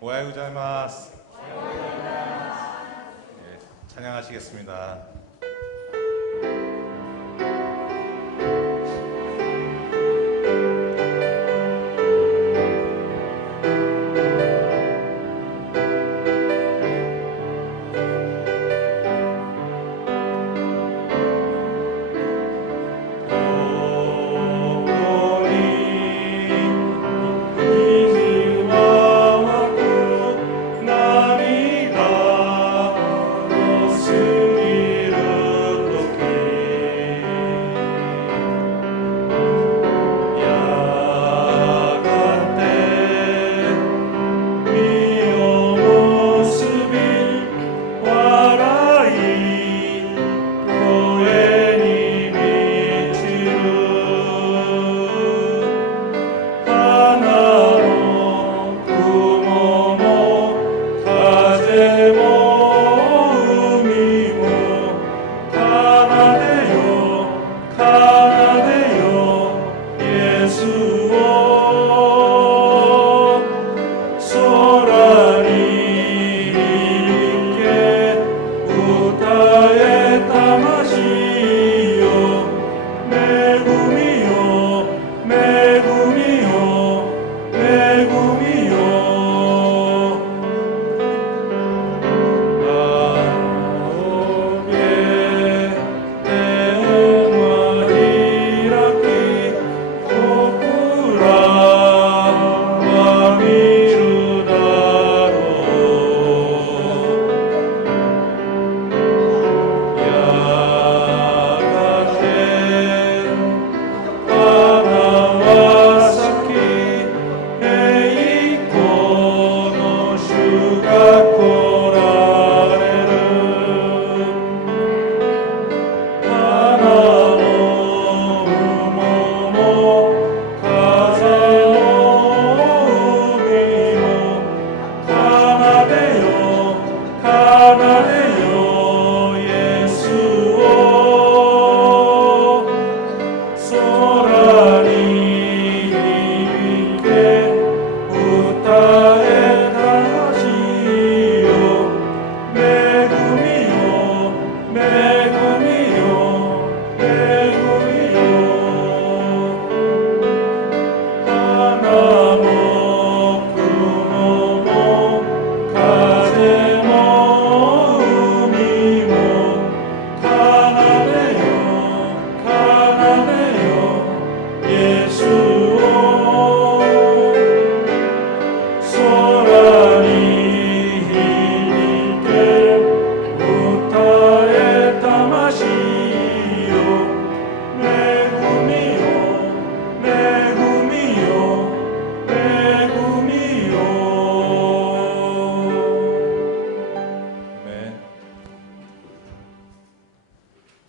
おはようございます。찬양하시겠습니다.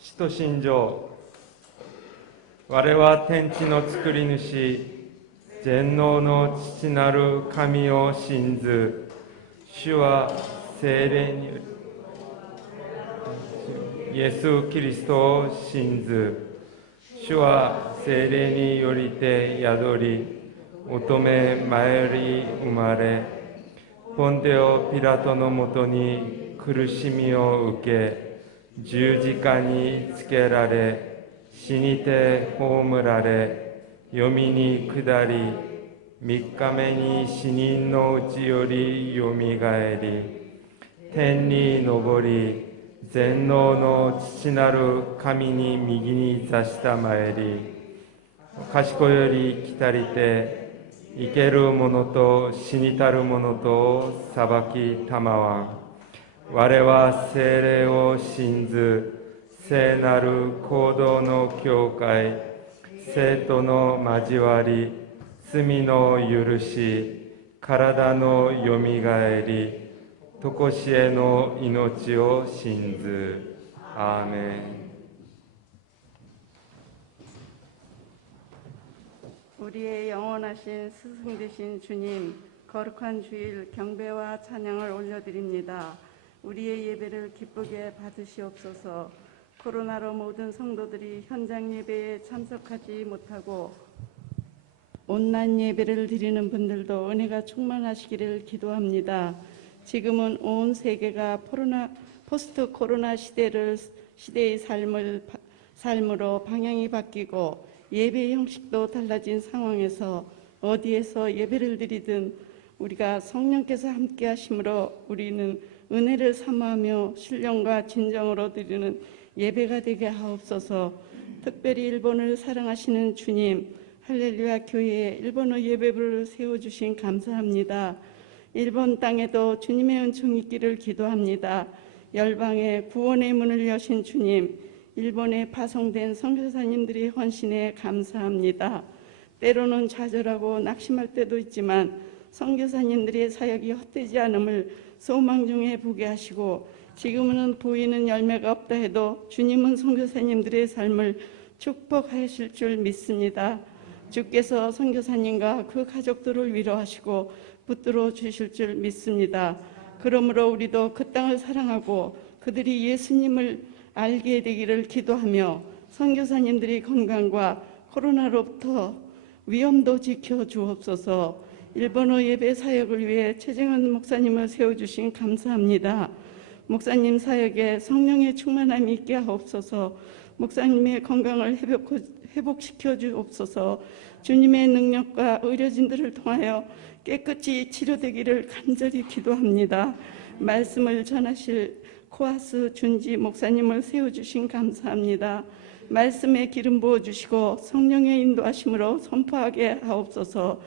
使徒信条。我は天地の作り主、全能の父なる神を信ず。主は聖霊によりイエス・キリストを信ず。主は聖霊によりて宿り、乙女マヤリ生まれ、ポンテオ・ピラトのもとに苦しみを受け、十字架につけられ、死にて葬られ、黄泉に下り、三日目に死人のうちよりよみがえり、天に昇り、全能の父なる神に右に座したまえり、賢より来たりて、生ける者と死にたる者とを裁きたまわん。我は聖霊を信ず、聖なる行動の教会、生徒の交わり、罪の許し、体のよみがえり、とこしえの命を信ず。アーメン。 우리의 영원하신 스승 되신 주님, 거룩한 주일 경배와 찬양을 올려드립니다. 우리의 예배를 기쁘게 받으시옵소서. 코로나로 모든 성도들이 현장 예배에 참석하지 못하고 온라인 예배를 드리는 분들도 은혜가 충만하시기를 기도합니다. 지금은 온 세계가 포스트 코로나 시대의 삶으로 방향이 바뀌고 예배 형식도 달라진 상황에서 어디에서 예배를 드리든 우리가 성령께서 함께 하심으로 우리는 은혜를 사모하며 신령과 진정으로 드리는 예배가 되게 하옵소서. 특별히 일본을 사랑하시는 주님, 할렐루야 교회에 일본어 예배부를 세워주신 감사합니다. 일본 땅에도 주님의 은총이 있기를 기도합니다. 열방에 구원의 문을 여신 주님, 일본에 파송된 선교사님들의 헌신에 감사합니다. 때로는 좌절하고 낙심할 때도 있지만 선교사님들의 사역이 헛되지 않음을 소망 중에 보게 하시고, 지금은 보이는 열매가 없다 해도 주님은 선교사님들의 삶을 축복하실 줄 믿습니다. 주께서 선교사님과 그 가족들을 위로하시고 붙들어 주실 줄 믿습니다. 그러므로 우리도 그 땅을 사랑하고 그들이 예수님을 알게 되기를 기도하며 선교사님들의 건강과 코로나로부터 위험도 지켜 주옵소서. 일본어 예배 사역을 위해 최정은 목사님을 세워주신 감사합니다. 목사님 사역에 성령의 충만함이 있게 하옵소서. 목사님의 건강을 회복시켜 주옵소서. 주님의 능력과 의료진들을 통하여 깨끗이 치료되기를 간절히 기도합니다. 말씀을 전하실 코아스 준지 목사님을 세워주신 감사합니다. 말씀에 기름 부어주시고 성령의 인도하심으로 선포하게 하옵소서.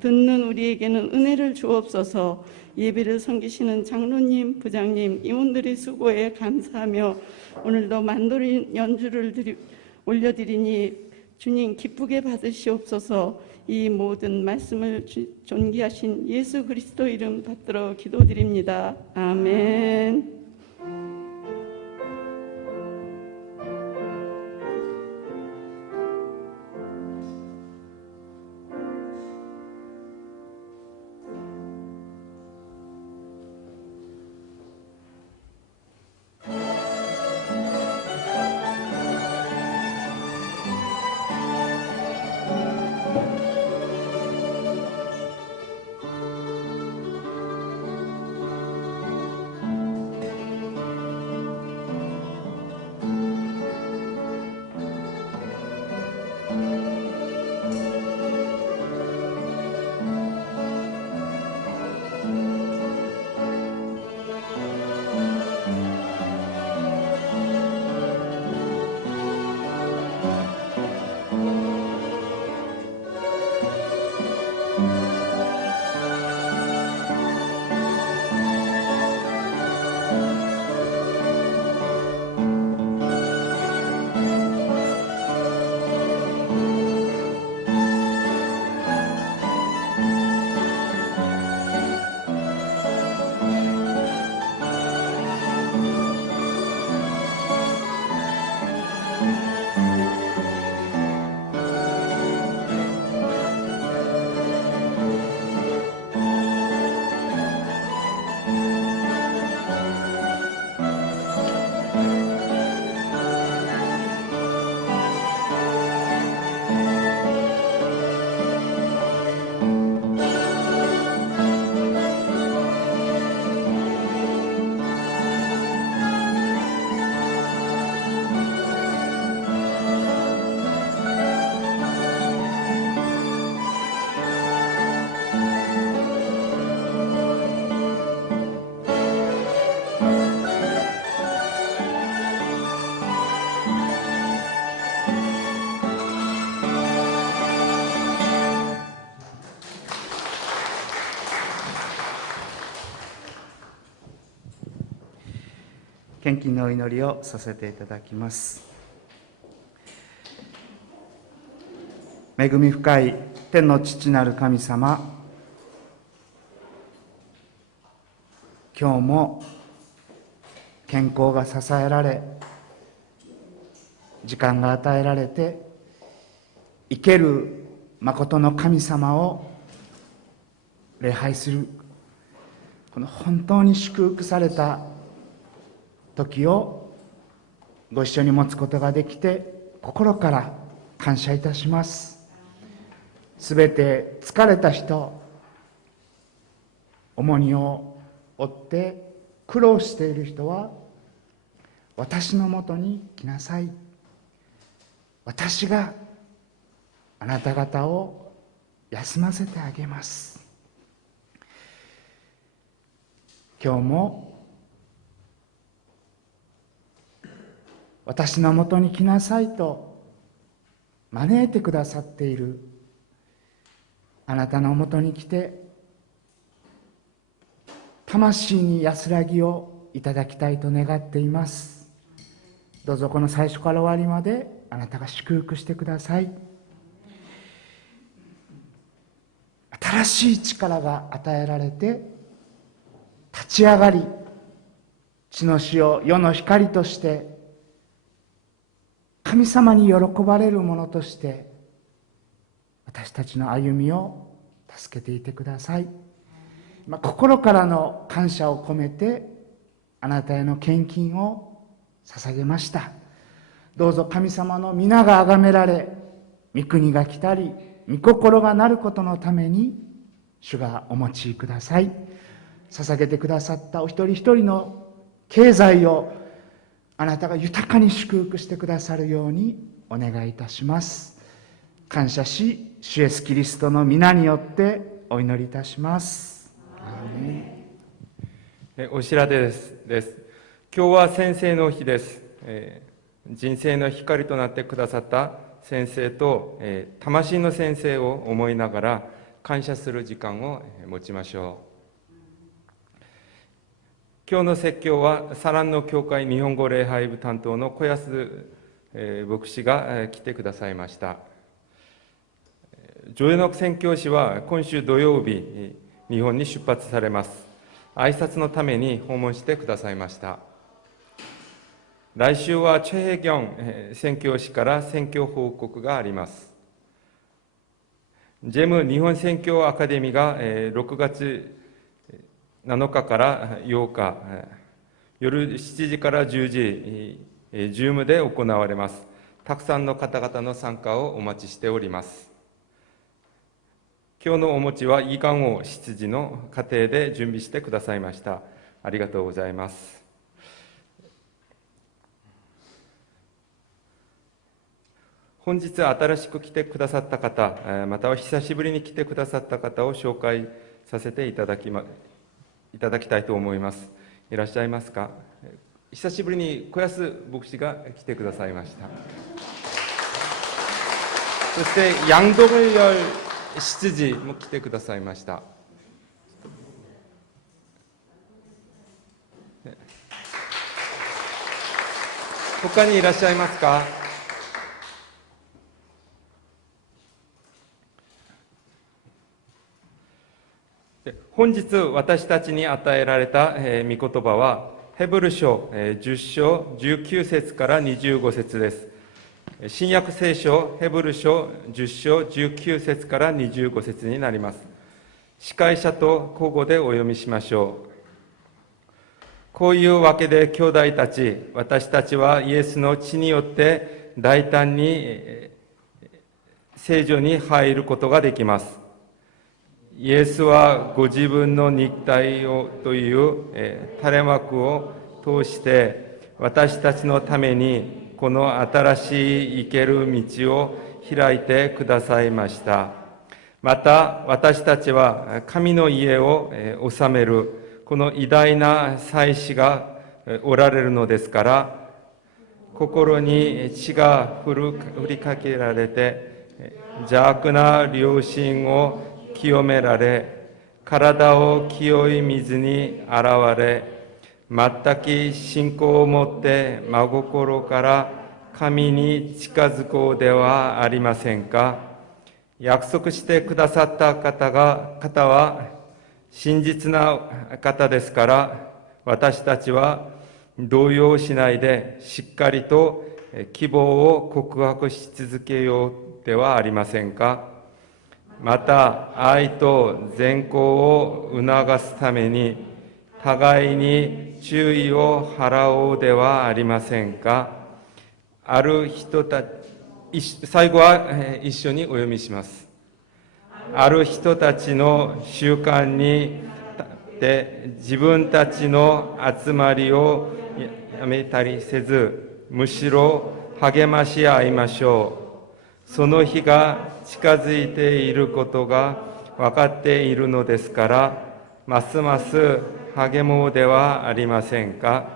듣는 우리에게는 은혜를 주옵소서. 예배를 섬기시는 장로님, 부장님, 임원들의 수고에 감사하며 오늘도 만도린 연주를 올려드리니 주님 기쁘게 받으시옵소서. 이 모든 말씀을 존귀하신 예수 그리스도 이름 받들어 기도드립니다. 아멘.献金のお祈りをさせていただきます。恵み深い天の父なる神様、今日も健康が支えられ、時間が与えられて、生ける誠の神様を礼拝する、この本当に祝福された時をご一緒に持つことができて、心から感謝いたします。すべて疲れた人、重荷を負って苦労している人は、私のもとに来なさい。私があなた方を休ませてあげます。今日も私のもとに来なさいと招いてくださっているあなたのもとに来て、魂に安らぎをいただきたいと願っています。どうぞこの最初から終わりまであなたが祝福してください。新しい力が与えられて、立ち上がり、地の塩、世の光として、神様に喜ばれるものとして、私たちの歩みを助けていてください。心からの感謝を込めて、あなたへの献金を捧げました。どうぞ神様の皆が崇められ、御国が来たり、御心がなることのために、主がお持ちください。捧げてくださったお一人一人の経済を、あなたが豊かに祝福してくださるようにお願いいたします。感謝し、主イエスキリストの皆によってお祈りいたします。お知らせです。今日は先生の日です。人生の光となってくださった先生と、魂の先生を思いながら感謝する時間を持ちましょう。今日の説教はサランの教会日本語礼拝部担当の小安牧師が来てくださいました。女優の宣教師は今週土曜日、日本に出発されます。挨拶のために訪問してくださいました。来週はチェヘギョン宣教師から宣教報告があります。ジェム日本宣教アカデミーが6月7日から8日、夜7時から10時、Zoom で行われます。たくさんの方々の参加をお待ちしております。今日のお餅はイガンオ執事の家庭で準備してくださいました。ありがとうございます。本日新しく来てくださった方、または久しぶりに来てくださった方を紹介させていただきたいと思います。いらっしゃいますか？久しぶりに小安牧師が来てくださいました。そしてヤンドルヨル執事も来てくださいました。他にいらっしゃいますか？本日私たちに与えられた御言葉はヘブル書10章19節から25節です。新約聖書ヘブル書10章19節から25節になります。司会者と交互でお読みしましょう。こういうわけで兄弟たち、私たちはイエスの血によって大胆に聖女に入ることができます。イエスはご自分の肉体をという垂れ幕を通して私たちのためにこの新しい生ける道を開いてくださいました。また私たちは神の家を治めるこの偉大な祭司がおられるのですから、心に血が振りかけられて邪悪な良心を清められ、体を清い水に洗われ、全く信仰を持って真心から神に近づこうではありませんか。約束してくださった方は真実な方ですから、私たちは動揺しないでしっかりと希望を告白し続けようではありませんか。また愛と善行を促すために互いに注意を払おうではありませんか。ある人たち、最後は一緒にお読みします。ある人たちの習慣にで自分たちの集まりをやめたりせず、むしろ励まし合いましょう。その日が近づいていることが分かっているのですから、ますます励もうではありませんか。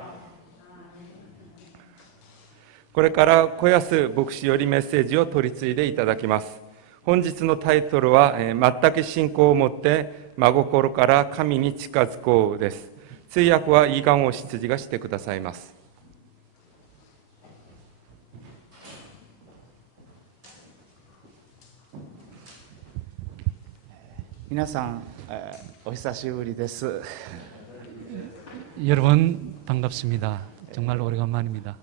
これから小安牧師よりメッセージを取り次いでいただきます。本日のタイトルは、全く信仰を持って真心から神に近づこうです。通訳は伊願を執事がしてくださいます。皆さん、お久しぶりです。 여러분 반갑습니다. 정말 오래간만입니다.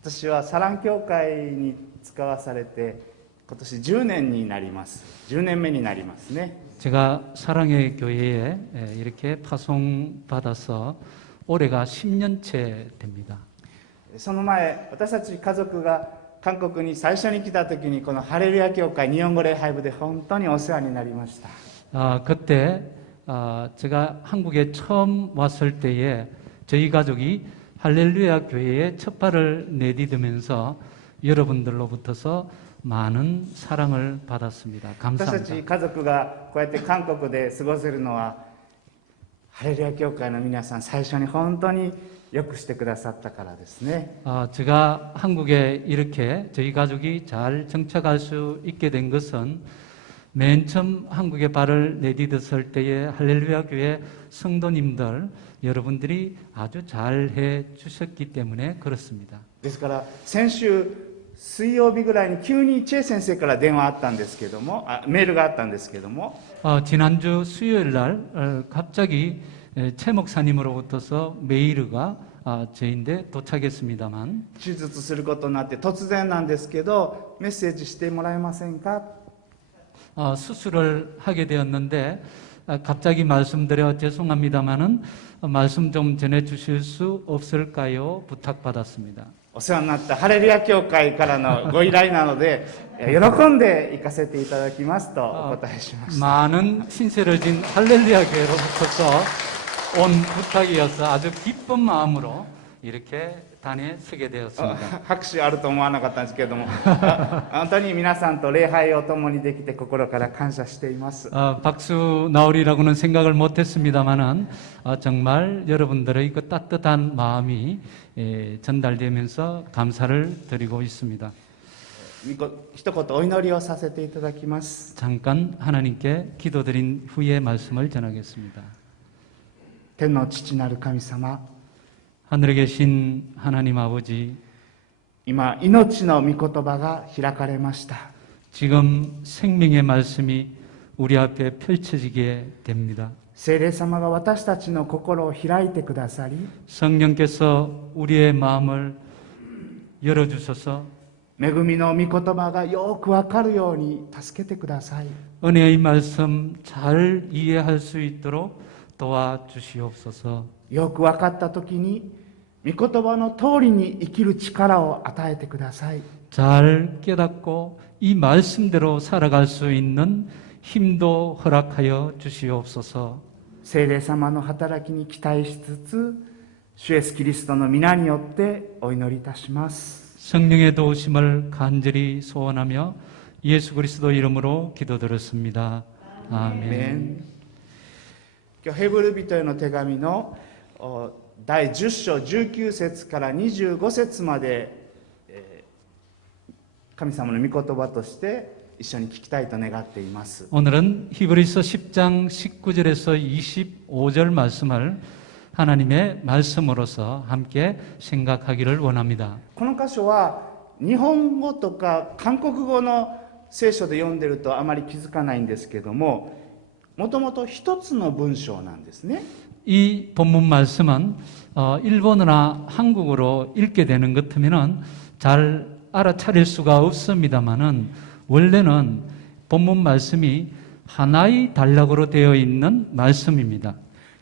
私はサラン教会に使わされて今年10年になります。10年目になりますね。 제가 사랑의 교회에 이렇게 파송받아서 올해가 10년째 됩니다. その前、私たち家族が韓国に最初に来た時にこのハレルヤ教会日本語礼拝部で本当にお世話になりました。 그때 제가 한국에 처음 왔을 때에 저희 가족이 할렐루야 교회에 첫 발을 내디디면서 여러분들로부터서 많은 사랑을 받았습니다. 私たち 감사합니다. 家族がこうやって韓国で過ごせるのはハレルヤ教会の皆さん最初に本当によくしてくださったからですね。 제가 한국에 이렇게 저희 가족이 잘 정착할 수 있게 된 것은 맨 처음 한국에 발을 내디뎠을 때에 할렐루야 교회 성도님들 여러분들이 아주 잘해 주셨기 때문에 그렇습니다. ですから先週水曜日ぐらいに急にチェ先生から電話あったんですけども、メールがあったんですけども、 지난주 수요일 날 갑자기 최 목사님으로부터서 메일가 저희인데 도착했습니다만 手術することになって突然なんですけどメッセージしてもらえませんか。 수술을 하게 되었는데 갑자기 말씀드려 죄송합니다마는 말씀 좀 전해 주실 수 없을까요? 부탁받았습니다. お世話になったハレルヤ教会からのご依頼なので喜んで行かせていただきますとお答えしました。 많은 신세를 진 할렐루야 교회로부터 온 부탁이어서 아주 기쁜 마음으로 이렇게 단에 서게 되었습니다. 拍手あると思わなかったんですけれども本当に皆さんと礼拝を共にできて心から感謝しています。 박수 나오리라고는 생각을 못했습니다만은 정말 여러분들의 그 따뜻한 마음이 전달되면서 감사를 드리고 있습니다. 一言お祈りをさせていただきます。 잠깐 하나님께 기도드린 후에 말씀을 전하겠습니다. 天の父なる神様、 하늘에 계신 하나님 아버지, 今命の御言葉が開かれました。 지금 생명의 말씀이 우리 앞에 펼쳐지게 됩니다. 聖霊様が私たちの心を開いてくださり、 성령께서 우리의 마음을 열어주셔서 恵みの御言葉がよくわかるように助けてください。 은혜의 말씀 잘 이해할 수 있도록 도와주시옵소서. よくわかった時に御言葉の通りに生きる力を与えてください。 잘 깨닫고 이 말씀대로 살아갈 수 있는 힘도 허락하여 주시옵소서. 聖霊様の働きに期待しつつ、主イエスキリストの皆によってお祈りいたします。 성령의 도우심을 간절히 소원하며 예수 그리스도 이름으로 기도드렸습니다. 아멘. 今日ヘブル人への手紙の第10章19節から25節まで神様の御言葉として一緒に聞きたいと願っています。 오늘은 히브리서 10장 19절에서 25절 말씀을 하나님의 말씀으로서 함께 생각하기를 원합니다. この箇所は日本語とか韓国語の聖書で読んでるとあまり気づかないんですけども、もともと一つの文章なんですね。 이 본문 말씀은 일본어나 한국어로 읽게 되는 것 같으면 잘 알아차릴 수가 없습니다만은 원래는 본문 말씀이 하나의 단락으로 되어 있는 말씀입니다.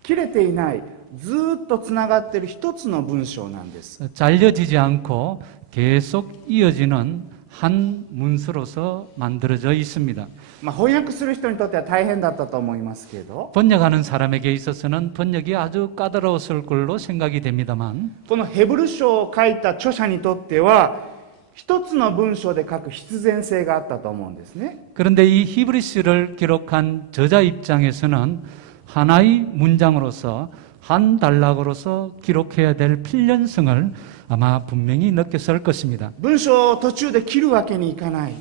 切れていない、ずーっとつながっている一つの文章なんです。 잘려지지 않고 계속 이어지는 한 문서로서 만들어져 있습니다. 翻訳する人にとっては大変だったと思いますけど、 번역하는 사람에게 있어서는 번역이 아주 까다로웠을 걸로 생각이 됩니다만 このヘブル書を書いた著者にとっては一つの文章で書く必然性があったと思うんですね。 그런데 이 히브리스를 기록한 저자 입장에서는 하나의 문장으로서 한 단락으로서 기록해야 될 필연성을 아마 분명히 느꼈을 것입니다. 文章を途中で切るわけにいかない。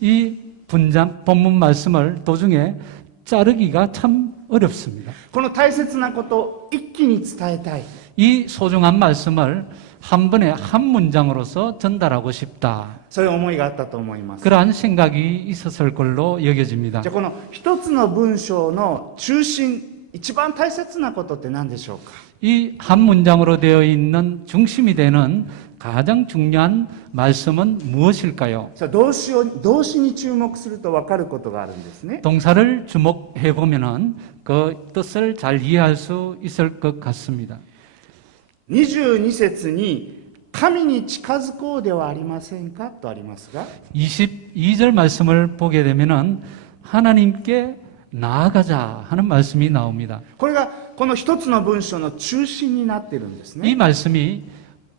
이 본문 말씀을 도중에 자르기가 참 어렵습니다. この大切なことを一気に伝えたい。 이 소중한 말씀을 한 번에 한 문장으로서 전달하고 싶다. そういう思いがあったと思います。 그러한 생각이 있었을 걸로 여겨집니다. じゃあこの一つの文章の中心、一番大切なことって何でしょうか。 이 한 문장으로 되어 있는 중심이 되는 가장 중요한 말씀은 무엇일까요? さあ動詞に注目すると分かることがあるんですね。 동사를 주목해 보면은 그 뜻을 잘 이해할 수 있을 것 같습니다. 22節に神に近づこうではありませんかとありますが、 22절 말씀을 보게 되면은 하나님께 나아가자 하는 말씀이 나옵니다. これがこの一つの文章の中心になっているんです 이 ね。 말씀이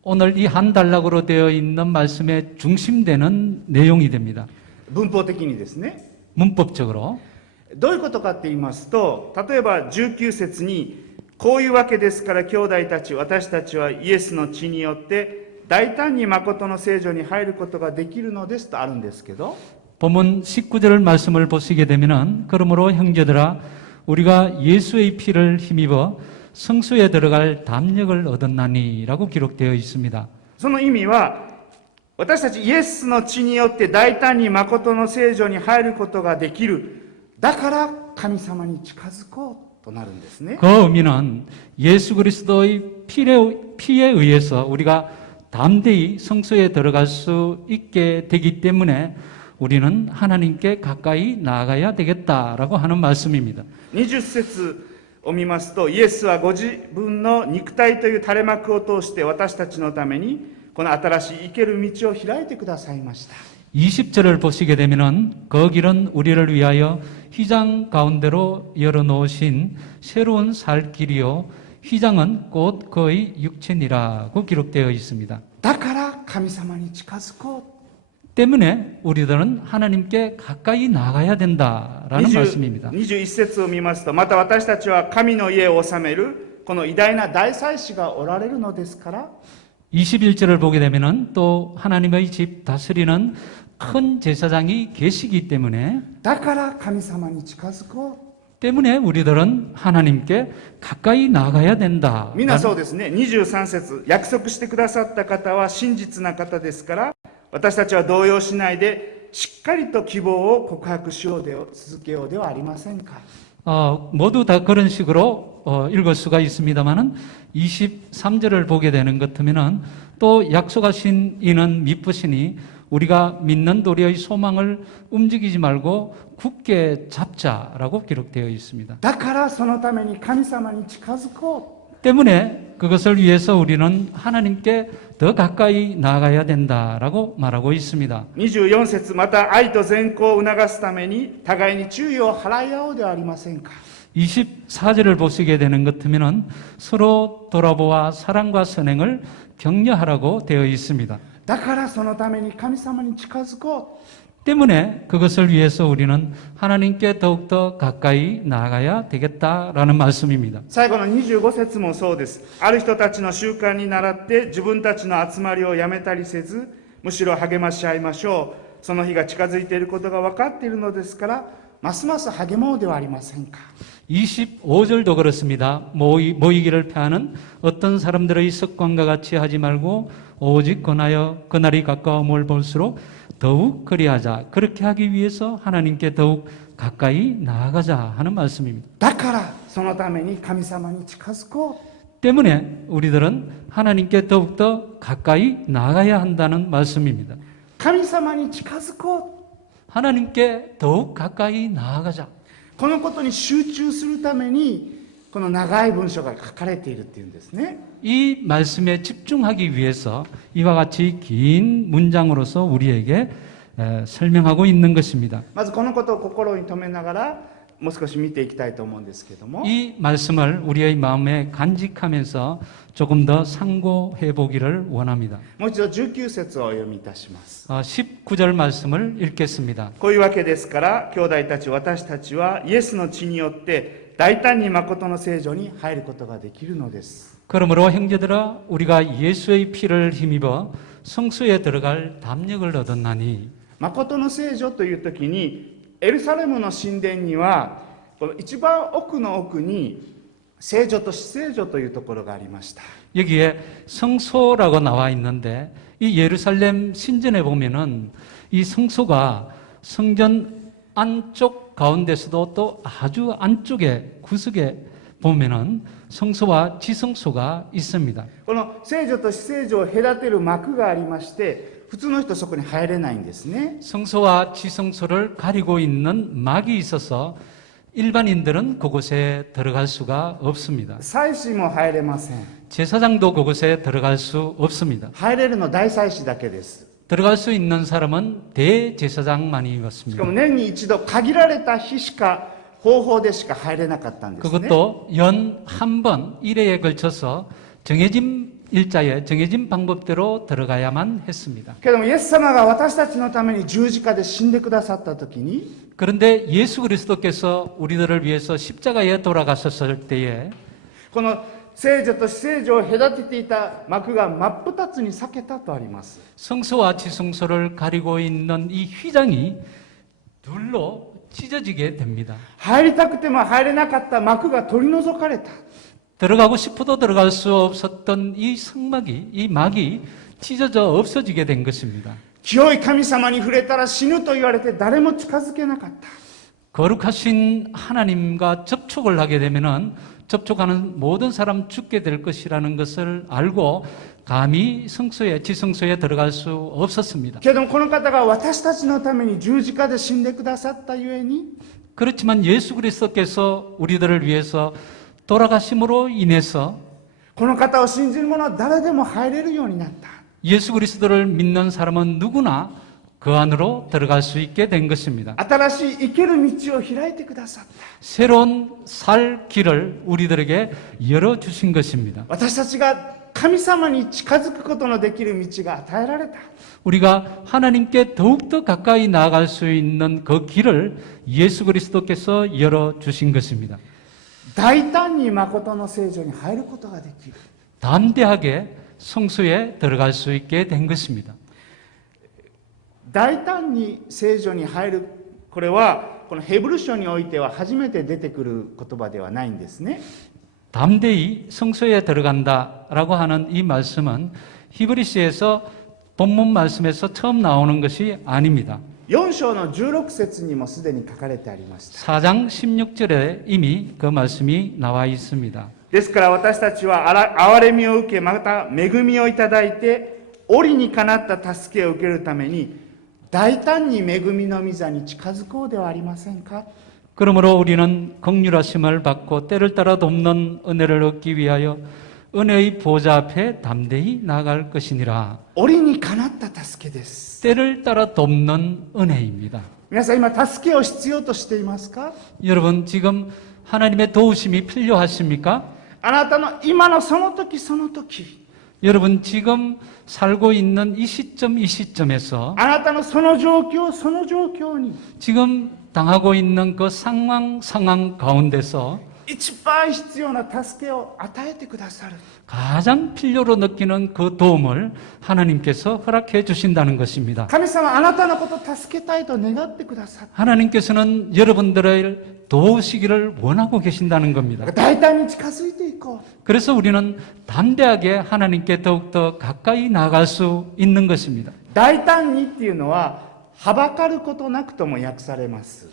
오늘 이 한 단락으로 되어 있는 말씀의 중심되는 내용이 됩니다. 文法的にですね。 문법적으로 どういうことかって言いますと、例えば19節にこういうわけですから兄弟たち、私たちはイエスの血によって大胆に誠の聖女に入ることができるのですとあるんですけど、 본문 19절 말씀을 보시게 되면은 그러므로 형제들아 우리가 예수의 피를 힘입어 성소에 들어갈 담력을 얻었나니라고 기록되어 있습니다. その意味は私たちイエスの血によって大胆に誠の聖女に入ることができる。だから神様に近づこうとなるんですね。 그 의미는 예수 그리스도의 피에 의해서 우리가 담대히 성소에 들어갈 수 있게 되기 때문에 우리는 하나님께 가까이 나아가야 되겠다라고 하는 말씀입니다. 20節を見ますと、イエスはご自分の肉体という垂れ幕を通して私たちのためにこの新しい生ける道を開いてくださいました。 20절을 보시게 되면은 그 길은 우리를 위하여 휘장 가운데로 열어놓으신 새로운 살 길이요 휘장은 곧 그의 육체니라고 기록되어 있습니다. だから神様に近づこう。 때문에 우리들은 하나님께 가까이 나가야 된다라는 말씀입니다. 21節を見ますと、また私たちは神の家を治めるこの偉大な大祭司がおられるのですから、 21절을 보게 되면은 또 하나님의 집 다스리는 큰 제사장이 계시기 때문에 だから神様に近づこう。 때문에 우리들은 하나님께 가까이 나가야 된다. みんなそうですね。23節、約束してくださった方は真実な方ですから、私たちは動揺しないでしっかりと希望を告白しようで続けようではありませんか。 모두 다 그런 식으로 읽을 수가 있습니다만은 23절을 보게 되는 것 같으면은 또 약속하신 이는 미쁘시니 우리가 믿는 도리의 소망을 움직이지 말고 굳게 잡자라고 기록되어 있습니다. だからそのために神様に近づこう。 때문에 그것을 위해서 우리는 하나님께 더 가까이 나아가야 된다라고 말하고 있습니다. 24節、また愛と善行を促すために互いに注意を払い合おうではありませんか。 24절을 보시게 되는 것 같으면 서로 돌아보아 사랑과 선행을 격려하라고 되어 있습니다. だからそのために神様に近づこう。 때문에 그것을 위해서 우리는 하나님께 더욱더 가까이 나아가야 되겠다라는 말씀입니다. 最後の25節もそうです。ある人たちの習慣に倣って自分たちの集まりをやめたりせず、むしろ励まし合いましょう。その日が近づいていることが分かっているのですから、ますます励もうではありませんか。 25절도 그렇습니다. 모이기를 패하는 어떤 사람들의 습관과 같이 하지 말고 오직 권하여 그날이 가까움을 볼수록 더욱 그리하자. 그렇게 하기 위해서 하나님께 더욱 가까이 나아가자 하는 말씀입니다. だからそのために神様に近づこう。 때문에 우리들은 하나님께 더욱더 가까이 나아가야 한다는 말씀입니다. 神様に近づこう。 하나님께 더욱 가까이 나아가자. このことに集中するためにこの長い文章が書かれているっていうんですね。 이 말씀에 집중하기 위해서 이와 같이 긴 문장으로서 우리에게 설명하고 있는 것입니다. まずこのことを心に留めながらもう少し見ていきたいと思うんですけども、 이 말씀을 우리의 마음에 간직하면서 조금 더 상고해 보기를 원합니다. もう一度19節をお読みいたします。 19절 말씀을 읽겠습니다. こういうわけですから兄弟たち私たちはイエスの血によって大胆に誠の聖女に入ることができるのです。 그러므로 형제들아 우리가 예수의 피를 힘입어 성소에 들어갈 담력을 얻었나니 誠の聖女という時にエルサレムの神殿にはこの一番奥の奥に聖女と至聖女というところがありました。 여기에 성소라고 나와 있는데 이 예루살렘 신전에 보면은 이 성소가 성전 안쪽 가운데서도 또 아주 안쪽에 구석에 보면은 성소와 지성소가 있습니다. この聖女と至聖女を隔てる幕がありまして普通の人そこに入れないんですね。 성소와 지성소를 가리고 있는 막이 있어서 일반인들은 그곳에 들어갈 수가 없습니다. 祭司も入れません。 제사장도 그곳에 들어갈 수 없습니다. 入れるの大祭司だけです。 들어갈 수 있는 사람은 대제사장만이 しか 있습니다. も年に一度限られた日しか方法でしか入れなかったんですね。 그것도 연 한 번 일회에 걸쳐서 정해진 일자에 정해진 방법대로 들어가야만 했습니다. けどもイエス様が私たちのために十字架で死んでくださった時に 그런데 예수 그리스도께서 우리들을 위해서 십자가에 돌아가셨을 때에 この聖女と至聖女を隔てていた幕が真っ二つに裂けたとあります。 성소와 지성소를 가리고 있는 이 휘장이 둘로 찢어지게 됩니다. 入りたくても入れなかった幕が取り除かれた。 들어가고 싶어도 들어갈 수 없었던 이 성막이, 이 막이 찢어져 없어지게 된 것입니다. 清い神様に触れたら死ぬと言われて誰も近づけなかった。 거룩하신 하나님과 접촉을 하게 되면은 접촉하는 모든 사람 죽게 될 것이라는 것을 알고 감히 성소에, 지성소에 들어갈 수 없었습니다. けどもこの方が私たちのために十字架で死んでくださったゆえに 그렇지만 예수 그리스도께서 우리들을 위해서 돌아가심으로 인해서 この方を信じる者は誰でも入れるようになった。 예수 그리스도를 믿는 사람은 누구나 그 안으로 들어갈 수 있게 된 것입니다. 新しい生ける道を開いてくださった。 새로운 살 길을 우리들에게 열어주신 것입니다. 私たちが神様に近づくことのできる道が与えられた。 우리가 하나님께 더욱더 가까이 나아갈 수 있는 그 길을 예수 그리스도께서 열어주신 것입니다. 大胆に誠の聖女に入ることができる。 담대하게 성소에 들어갈 수 있게 된 것입니다. 大胆に聖女に入る、これはこのヘブル書においては初めて出てくる言葉ではないんですね。 담대히 성소에 들어간다라고 하는 이 말씀은 히브리서에서 본문 말씀에서 처음 나오는 것이 아닙니다. 4章の16節にもすでに書かれてありました。 4장 16절에 이미 그 말씀이 나와 있습니다. ですから私たちは憐れみを受け、また恵みをいただいて、折にかなった助けを受けるために大胆に恵みの御座に近づこうではありませんか。 그러므로 우리는 긍휼하심을 받고 때를 따라 돕는 은혜를 얻기 위하여 은혜의 보좌 앞에 담대히 나아갈 것이니라. 折にかなった助けです。 때를 따라 돕는 은혜입니다. 皆さん今助けを必要としていますか。 여러분 지금 하나님의 도우심이 필요하십니까? あなたの今のその時その時、 여러분 지금 살고 있는 이 시점에서 あなたのその状況に 지금 당하고 있는 그 상황 가운데서 一番必要な助けを与えてくださる。 가장 필요로 느끼는 그 도움을 하나님께서 허락해 주신다는 것입니다. 神様あなたのことを助けたいと願ってくださる。 하나님께서는 여러분들을 도우시기를 원하고 계신다는 겁니다. 大胆に近づいていこう。 그래서 우리는 담대하게 하나님께 더욱더 가까이 나아갈 수 있는 것입니다. 大胆にっていうのははばかることなくとも訳されます。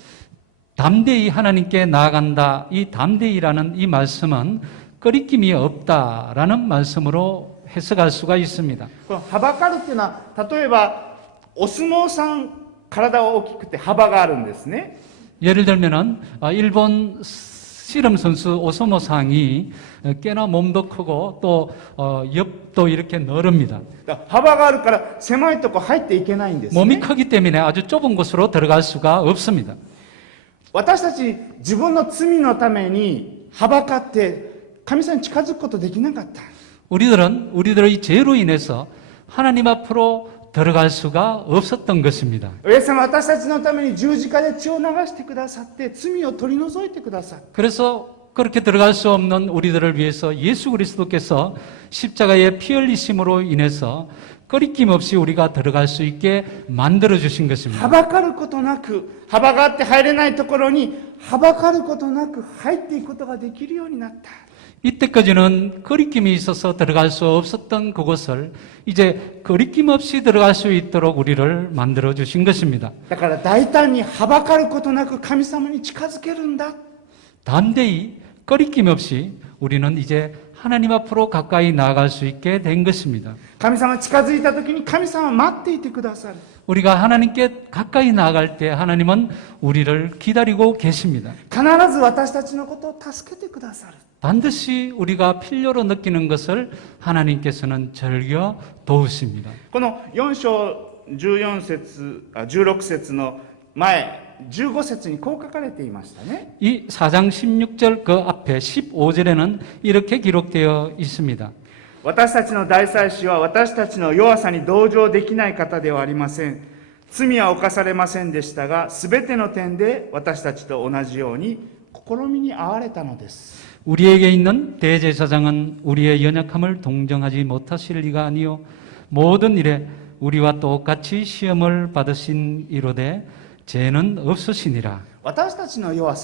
담대히 하나님께 나아간다. 이 담대히라는 이 말씀은 꺼리낌이 없다라는 말씀으로 해석할 수가 있습니다. このはばかるっていうのは例えばお相撲さん体は大きくて幅があるんですね。 예를 들면은 일본 씨름 선수 오소모 상이 꽤나 몸도 크고 또 옆도 이렇게 넓습니다. 幅があるから狭いとこ入っていけないんです 몸이 ね。 크기 때문에 아주 좁은 곳으로 들어갈 수가 없습니다. 私たち自分の罪のためにはばかって神様に近づくことできなかった。 우리들은 우리들의 죄로 인해서 하나님 앞으로 들어갈 수가 없었던 것입니다. イエス様は私たちのために十字架で血を流してくださって罪を取り除いてくださった。 그래서 그렇게 들어갈 수 없는 우리들을 위해서 예수 그리스도께서 십자가의 피 흘리심으로 인해서 꺼리낌 없이 우리가 들어갈 수 있게 만들어 주신 は 것입니다. ばかることなく、幅があって入れないところにはばかることなく入っていくことができるようになった。 이때까지는 거리낌이 있어서 들어갈 수 없었던 그곳을 이제 거리낌 없이 들어갈 수 있도록 우리를 만들어 주신 것입니다. だから大胆にはばかることなく神様に近づけるんだ。 담대히 거리낌 없이 우리는 이제 하나님 앞으로 가까이 나아갈 수 있게 된 것입니다. 神様に近づいた時に神様は待っていてくださる。 우리가 하나님께 가까이 나아갈 때 하나님은 우리를 기다리고 계십니다. 必ず私たちのことを助けてくださる。 반드시 우리가 필요로 느끼는 것을 하나님께서는 즐겨 도우십니다. この4章14節、16節の前、15節にこう書かれていましたね。 이 4장 16절 그 앞에 15절에는 이렇게 기록되어 있습니다. 私たちの大祭司は私たちの弱さに同情できない方ではありません。罪は犯されませんでしたが、すべての点で私たちと同じように試みに遭われたのです。 우리에게 있는 대제사장은 우리의 연약함을 동정하지 못하실 리가 아니요 모든 일에 우리와 똑같이 시험을 받으신 이로되 죄는 없으시니라. 私たちの弱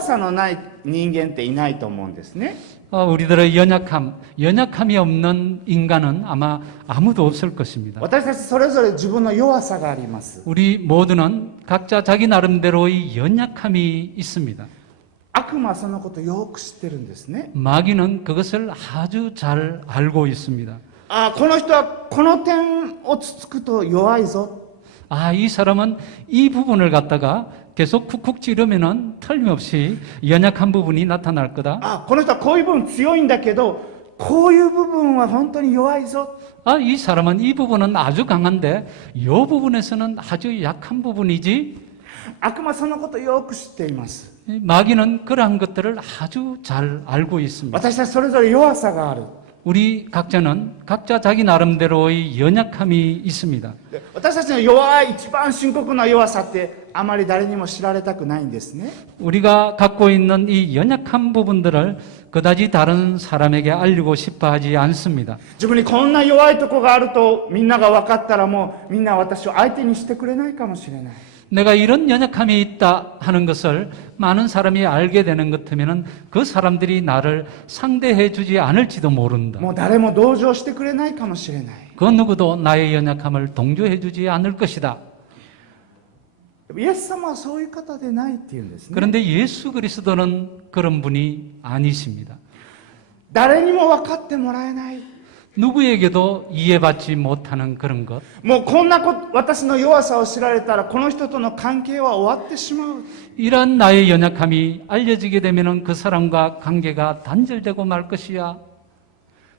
さのない人間っていないと思うんですね。 우리들의 연약함이 없는 인간은 아마 아무도 없을 것입니다. 私たちそれぞれ自分の弱さがあります。 우리 모두는 각자 자기 나름대로의 연약함이 있습니다. 悪魔はそのことをよく知ってるんですね。 마귀는 그것을 아주 잘 알고 있습니다. この人はこの点をつつくと弱いぞ。 이 사람은 이 부분을 갖다가 계속 쿡쿡 찌르면은 틀림없이 연약한 부분이 나타날 거다. この人はこういう部分強いんだけど、こういう部分は本当に弱いぞ。 이 사람은 이 부분은 아주 강한데 이 부분에서는 아주 약한 부분이지. 悪魔はそのことをよく知っています。 마귀는 그러한 것들을 아주 잘 알고 있습니다. 私たちそれぞれ弱さがある。 우리 각자는 각자 자기 나름대로의 연약함이 있습니다. 私たちの弱い一番深刻な弱さってあまり誰にも知られたくないんですね。 우리가 갖고 있는 이 연약한 부분들을 그다지 다른 사람에게 알리고 싶어 하지 않습니다. 自分にこんな弱いとこがあるとみんなが分かったらもうみんな私を相手にしてくれないかもしれない。 내가 이런 연약함이 있다 하는 것을 많은 사람이 알게 되는 것 같으면 그 사람들이 나를 상대해 주지 않을지도 모른다. もう誰も同情してくれないかもしれない。 그 누구도 나의 연약함을 동조해 주지 않을 것이다. イエス様はそういう方でないっていうんですね。 그런데 예수 그리스도는 그런 분이 아니십니다. 誰にも分かってもらえない。 누구에게도 이해받지 못하는 그런 것. もうこんな私の弱さを知られたらこの人との関係は終わってしまう。 이러한 나의 연약함이 알려지게 되면 그 사람과 관계가 단절되고 말 것이야.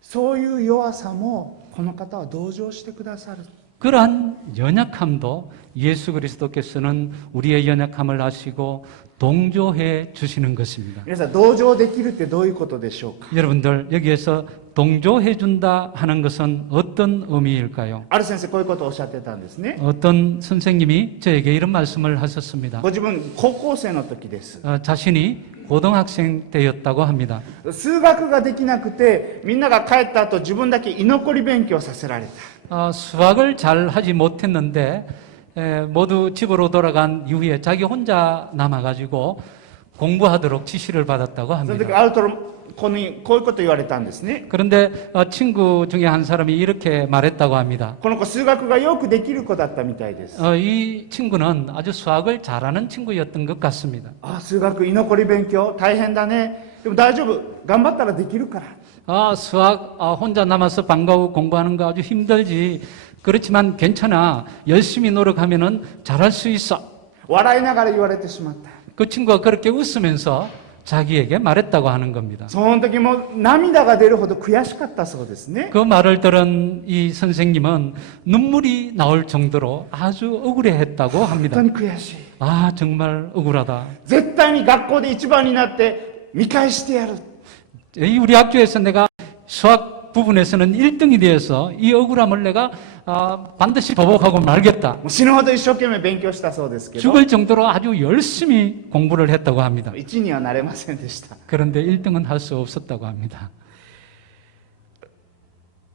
そういう弱さもこの方は同情してくださる。 그러한 연약함도 예수 그리스도께서는 우리의 연약함을 아시고 동조해 주시는 것입니다. 皆さん同情できるってどういうことでしょうか。 여러분들 여기에서 동조해 준다 하는 것은 어떤 의미일까요? ある先生こういうことをおっしゃってたんですね。 어떤 선생님이 저에게 이런 말씀을 하셨습니다. ご自分高校生の時です。 자신이 고등학생 때였다고 합니다. 数学ができなくてみんなが帰った後自分だけ居残り勉強させられた。 수학을 잘 하지 못했는데 모두 집으로 돌아간 이후에 자기 혼자 남아가지고 공부하도록 지시를 받았다고 その時 합니다. あるとこういうこと言われたんですね。 그런데 친구 중에 한 사람이 이렇게 말했다고 합니다. この子数学がよくできる子だったみたいです。 이 친구는 아주 수학을 잘하는 친구였던 것 같습니다. 数学居残り勉強大変だね。でも大丈夫。頑張ったらできるから。 수학 혼자 남아서 방과후 공부하는 거 아주 힘들지. 그렇지만 괜찮아. 열심히 노력하면은 잘할 수 있어. 笑いながら言われてしまった。 그 친구가 그렇게 웃으면서 자기에게 말했다고 하는 겁니다. その時も涙が出るほど悔しかったそうですね。 그 말을 들은 이 선생님은 눈물이 나올 정도로 아주 억울해했다고 本 합니다. 当に悔しい。 아, 정말 억울하다. 絶対に学校で一番になって見返してやる。 우리 학교에서 내가 수학 부분에서는 1등이 되어서 이 억울함을 내가 반드시 보복하고 말겠다. もう死ぬほど一生懸命勉強したそうですけど、 죽을 정도로 아주 열심히 공부를 했다고 합니다. 1にはなれませんでした。 그런데 1등은 할 수 없었다고 합니다.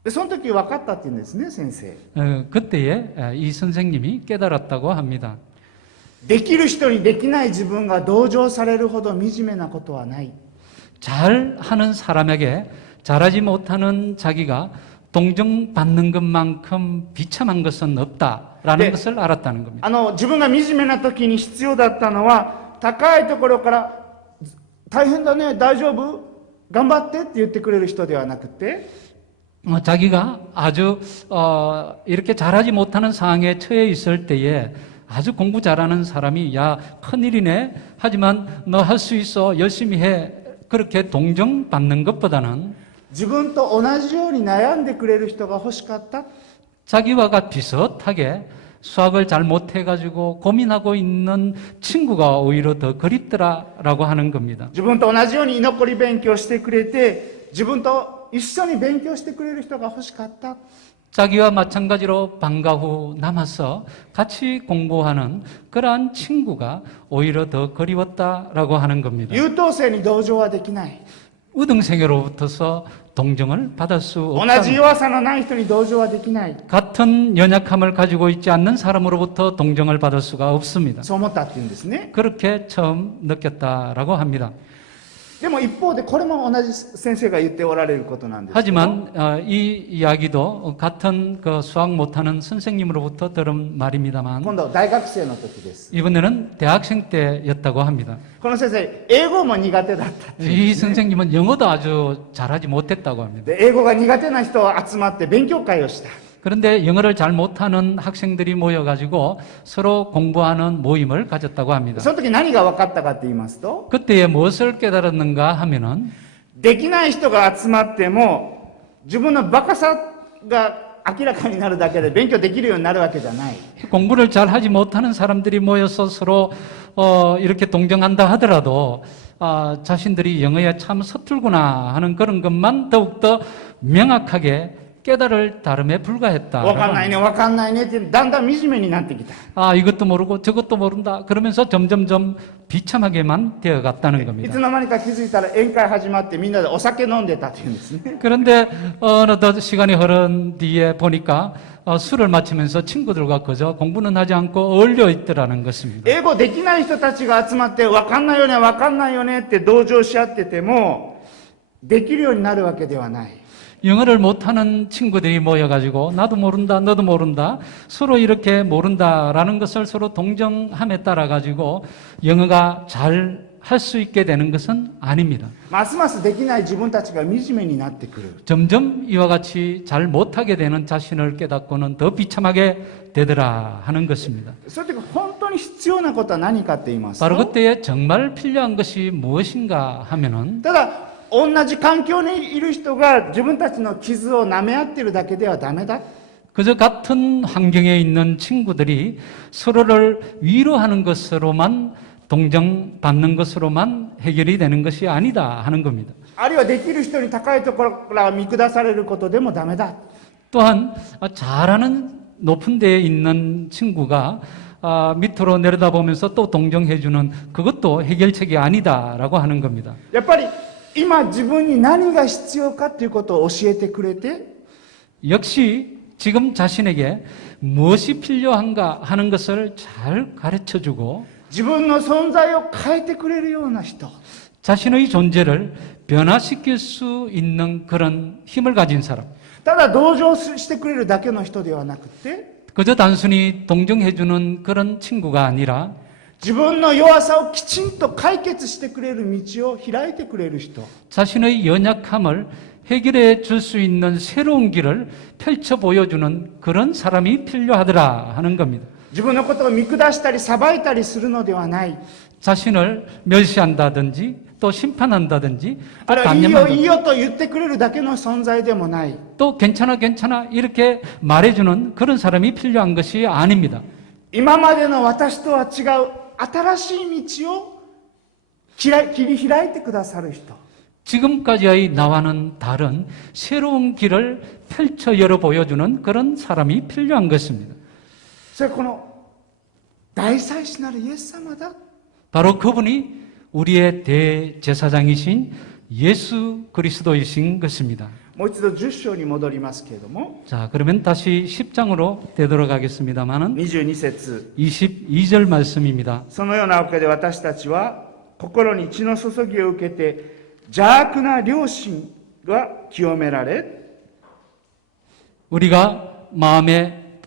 でその時分かったって言うんですね、先生。 그때에 이 선생님이 깨달았다고 합니다. できる人にできない自分が同情されるほど惨めなことはない。 잘하는 사람에게 잘하지 못하는 자기가 동정받는 것만큼 비참한 것은 없다라는 네. 것을 알았다는 겁니다. 自分が惨めな時に必要だったのは、高いところから大変だね、大丈夫、頑張ってって言ってくれる人ではなくて、 자기가 아주 이렇게 잘하지 못하는 상황에 처해 있을 때에 아주 공부 잘하는 사람이 야 큰일이네 하지만 너 할 수 있어 열심히 해 그렇게 동정받는 것보다는 自分と同じように悩んでくれる人が欲しかった。 자기와 비슷하게 수학을 잘 못해가지고 고민하고 있는 친구가 오히려 더 그립더라라고 하는 겁니다. 自分と同じように居残り勉強してくれて、自分と一緒に勉強してくれる人が欲しかった。 자기와 마찬가지로 방과 후 남아서 같이 공부하는 그러한 친구가 오히려 더 그리웠다라고 하는 겁니다. 優等生に同情はできない。 우등생으로부터서 동정을 받을 수 同じ 없다. 弱さのない人に同情はできない。 같은 연약함을 가지고 있지 않는 사람으로부터 동정을 받을 수가 없습니다. そう思ったっていうんですね。 그렇게 처음 느꼈다라고 합니다. でも一方でこれも同じ先生が言っておられることなんですけど、 하지만 이 이야기도 같은 그 수학 못하는 선생님으로부터 들은 말입니다만 今度大学生の時です。 이번에는 대학생 때였다고 합니다. この先生英語も苦手だったっていうん 이 ですね。 선생님은 영어도 아주 잘하지 못했다고 합니다. で英語が苦手な人が集まって勉強会をした。 그런데 영어를 잘 못하는 학생들이 모여가지고 서로 공부하는 모임을 가졌다고 합니다. その時何が分かったかって言いますと、 그때에 무엇을 깨달았는가 하면은 できない人が集まっても自分のバカさが明らかになるだけで勉強できるようになるわけじゃない。 공부를 잘 하지 못하는 사람들이 모여서 서로 이렇게 동정한다 하더라도 자신들이 영어에 참 서툴구나 하는 그런 것만 더욱더 명확하게 깨달을 다름에 불과했다. 分かんないね分かんないねってだんだん惨めになってきた。 이것도 모르고 저것도 모른다. 그러면서 점점점 비참하게만 되어갔다는 い 겁니다. つの間にか気づいたら宴会始まってみんなでお酒飲んでたっていうんですね。 그런데 어느덧 시간이 흐른 뒤에 보니까 술을 마시면서 친구들과 그저 공부는 하지 않고 어울려 있더라는 것입니다. 英語できない人たちが集まって分かんないよね分かんないよねって同情し合っててもできるようになるわけではない。 영어를 못하는 친구들이 모여가지고 나도 모른다 너도 모른다 서로 이렇게 모른다라는 것을 서로 동정함에 따라 가지고 영어가 잘 할 수 있게 되는 것은 아닙니다. ますますできない自分たちが惨めになってくる。 점점 이와 같이 잘 못하게 되는 자신을 깨닫고는 더 비참하게 되더라 하는 것입니다. そういう時本当に必要なことは何かって言います 바로 と、 그때에 정말 필요한 것이 무엇인가 하면은 ただ同じ環境にいる人が自分たちの傷を舐め合ってるだけではダメだ。 그저 같은 환경에 있는 친구들이 서로를 위로하는 것으로만 동정받는 것으로만 해결이 되는 것이 아니다 하는 겁니다. あるいはできる人に高いところから見下されることでもダメだ。 또한 잘하는 높은 데에 있는 친구가 밑으로 내려다보면서 또 동정해주는 그것도 해결책이 아니다라고 하는 겁니다. やっぱり今自分に何が必要かっていうことを教えてくれて、 역시 지금 자신에게 무엇이 필요한가 하는 것을 잘 가르쳐주고 自分の存在を変えてくれるような人。 자신의 존재를 변화시킬 수 있는 그런 힘을 가진 사람. ただ同情してくれるだけの人ではなくて、 그저 단순히 동정해주는 그런 친구가 아니라 自分の弱さをきちんと解決してくれる道を開いてくれる人。 자신의 연약함을 해결해 줄 수 있는 새로운 길을 펼쳐 보여주는 그런 사람이 필요하더라 하는 겁니다. 自分のことを見下したり裁いたりするのではない。 자신을 멸시한다든지 또 심판한다든지 또 あるいは、いいよ、 단념한다든지 いいよと言ってくれるだけの存在でもない。 또 괜찮아 괜찮아 이렇게 말해주는 그런 사람이 필요한 것이 아닙니다. 今までの私とは違う新しい道を切り開いてくださる人。 지금까지의 나와는 다른 새로운 길을 펼쳐 열어 보여주는 그런 사람이 필요한 것입니다. それはこの大祭司なるイエス様だ。 바로 그분이 우리의 대제사장이신 예수 그리스도이신 것입니다. もう一度10章に戻りますけれども、 자, 그러면 다시 10장으로 되돌아가겠습니다만은 22節 22절 말씀입니다. そのようなわけで私たちは心に血の注ぎを受けて邪悪な良心が清められ、 우리가 마음에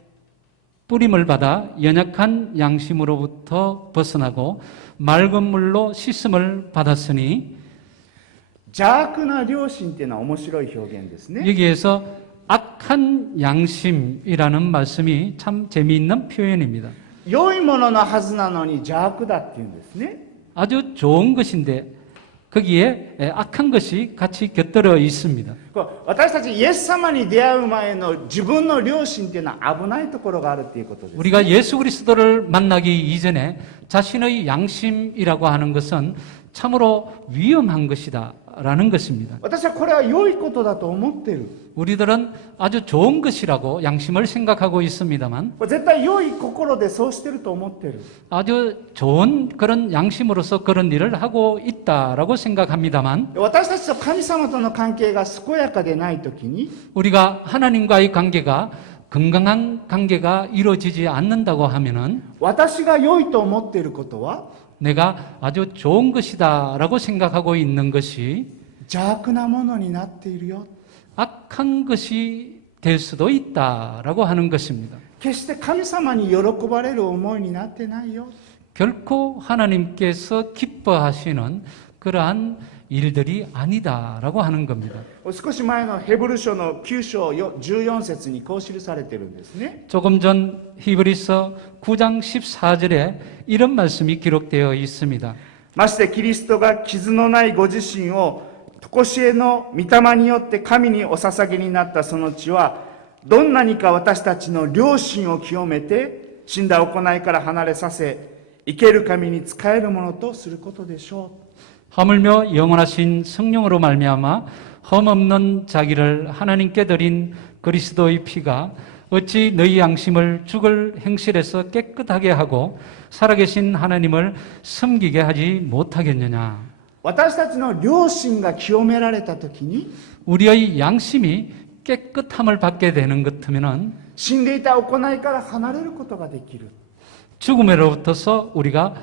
뿌림을 받아 연약한 양심으로부터 벗어나고 맑은 물로 씻음을 받았으니 邪悪な良心っていうのは面白い表現ですね。 여기에서 악한 양심이라는 말씀이 참 재미있는 표현입니다. 良いもののはずなのに邪悪だっていうんですね。 아주 좋은 것인데 거기에 악한 것이 같이 곁들여 있습니다. こう私たちイエス様に出会う前の自分の良心っていうのは危ないところがあるっていうことです。 우리가 예수 그리스도를 만나기 이전에 자신의 양심이라고 하는 것은 참으로 위험한 것이다 라는 것입니다. 私はこれは良いことだと思っている。 우리들은 아주 좋은 것이라고 양심을 생각하고 있습니다만 これ絶対良い心でそうしてると思っている。 아주 좋은 그런 양심으로서 그런 일을 하고 있다라고 생각합니다만 私たちと神様との関係が健やかでないときに、 우리가 하나님과의 관계가 건강한 관계가 이루어지지 않는다고 하면은 私が良いと思っていることは 내가 아주 좋은 것이다라고 생각하고 있는 것이 邪悪なものになっているよ。 악한 것이 될 수도 있다라고 하는 것입니다. 決して神様に喜ばれる思いになってないよ。 결코 하나님께서 기뻐하시는 그러한 일들이 아니다라고 하는 겁니다. 少し前のヘブル書の9章14節にこう記されているんですね。 조금 전 히브리서 9장 14절에 이런 말씀이 기록되어 있습니다. ましてキリストが傷のないご自身を常しえの御霊によって神にお捧げになったその地は、どんなにか私たちの良心を清めて死んだ行いから離れさせ、生ける神に仕えるものとすることでしょう。 하물며 영원하신 성령으로 말미암아 흠없는 자기를 하나님께 드린 그리스도의 피가 어찌 너희 양심을 죽을 행실에서 깨끗하게 하고 살아계신 하나님을 섬기게 하지 못하겠느냐. 私たちの良心が清められたときに、 우리의 양심이 깨끗함을 받게 되는 것 같으면은 死んでいた行いから離れることができる。 죽음으로부터서 우리가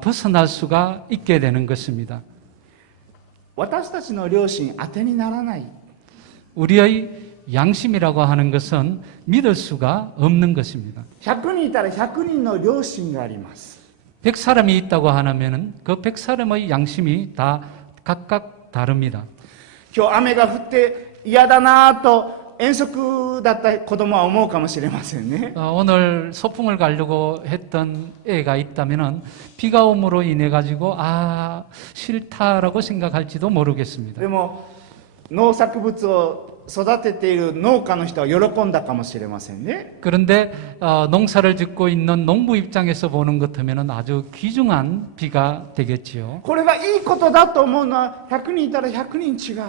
벗어날 수가 있게 되는 것입니다. 私たちの良心当てにならない。 우리의 양심이라고 하는 것은 믿을 수가 없는 것입니다. 100人いたら100人の良心があります。 100사람이 있다고 하면은 그 100사람의 양심이 다 각각 다릅니다. 今日雨が降って嫌だなぁと遠足だった子供は思うかもしれませんね。 오늘 소풍을 가려고 했던 애가 있다면은 비가 오므로 인해 가지고 싫다라고 생각할지도 모르겠습니다. でも農作物を育てている農家の人は喜んだかもしれませんね。 그런데 농사를 짓고 있는 농부 입장에서 보는 것 같으면은 아주 귀중한 비가 되겠지요. これがいいことだと思うのは100人いたら100人違う。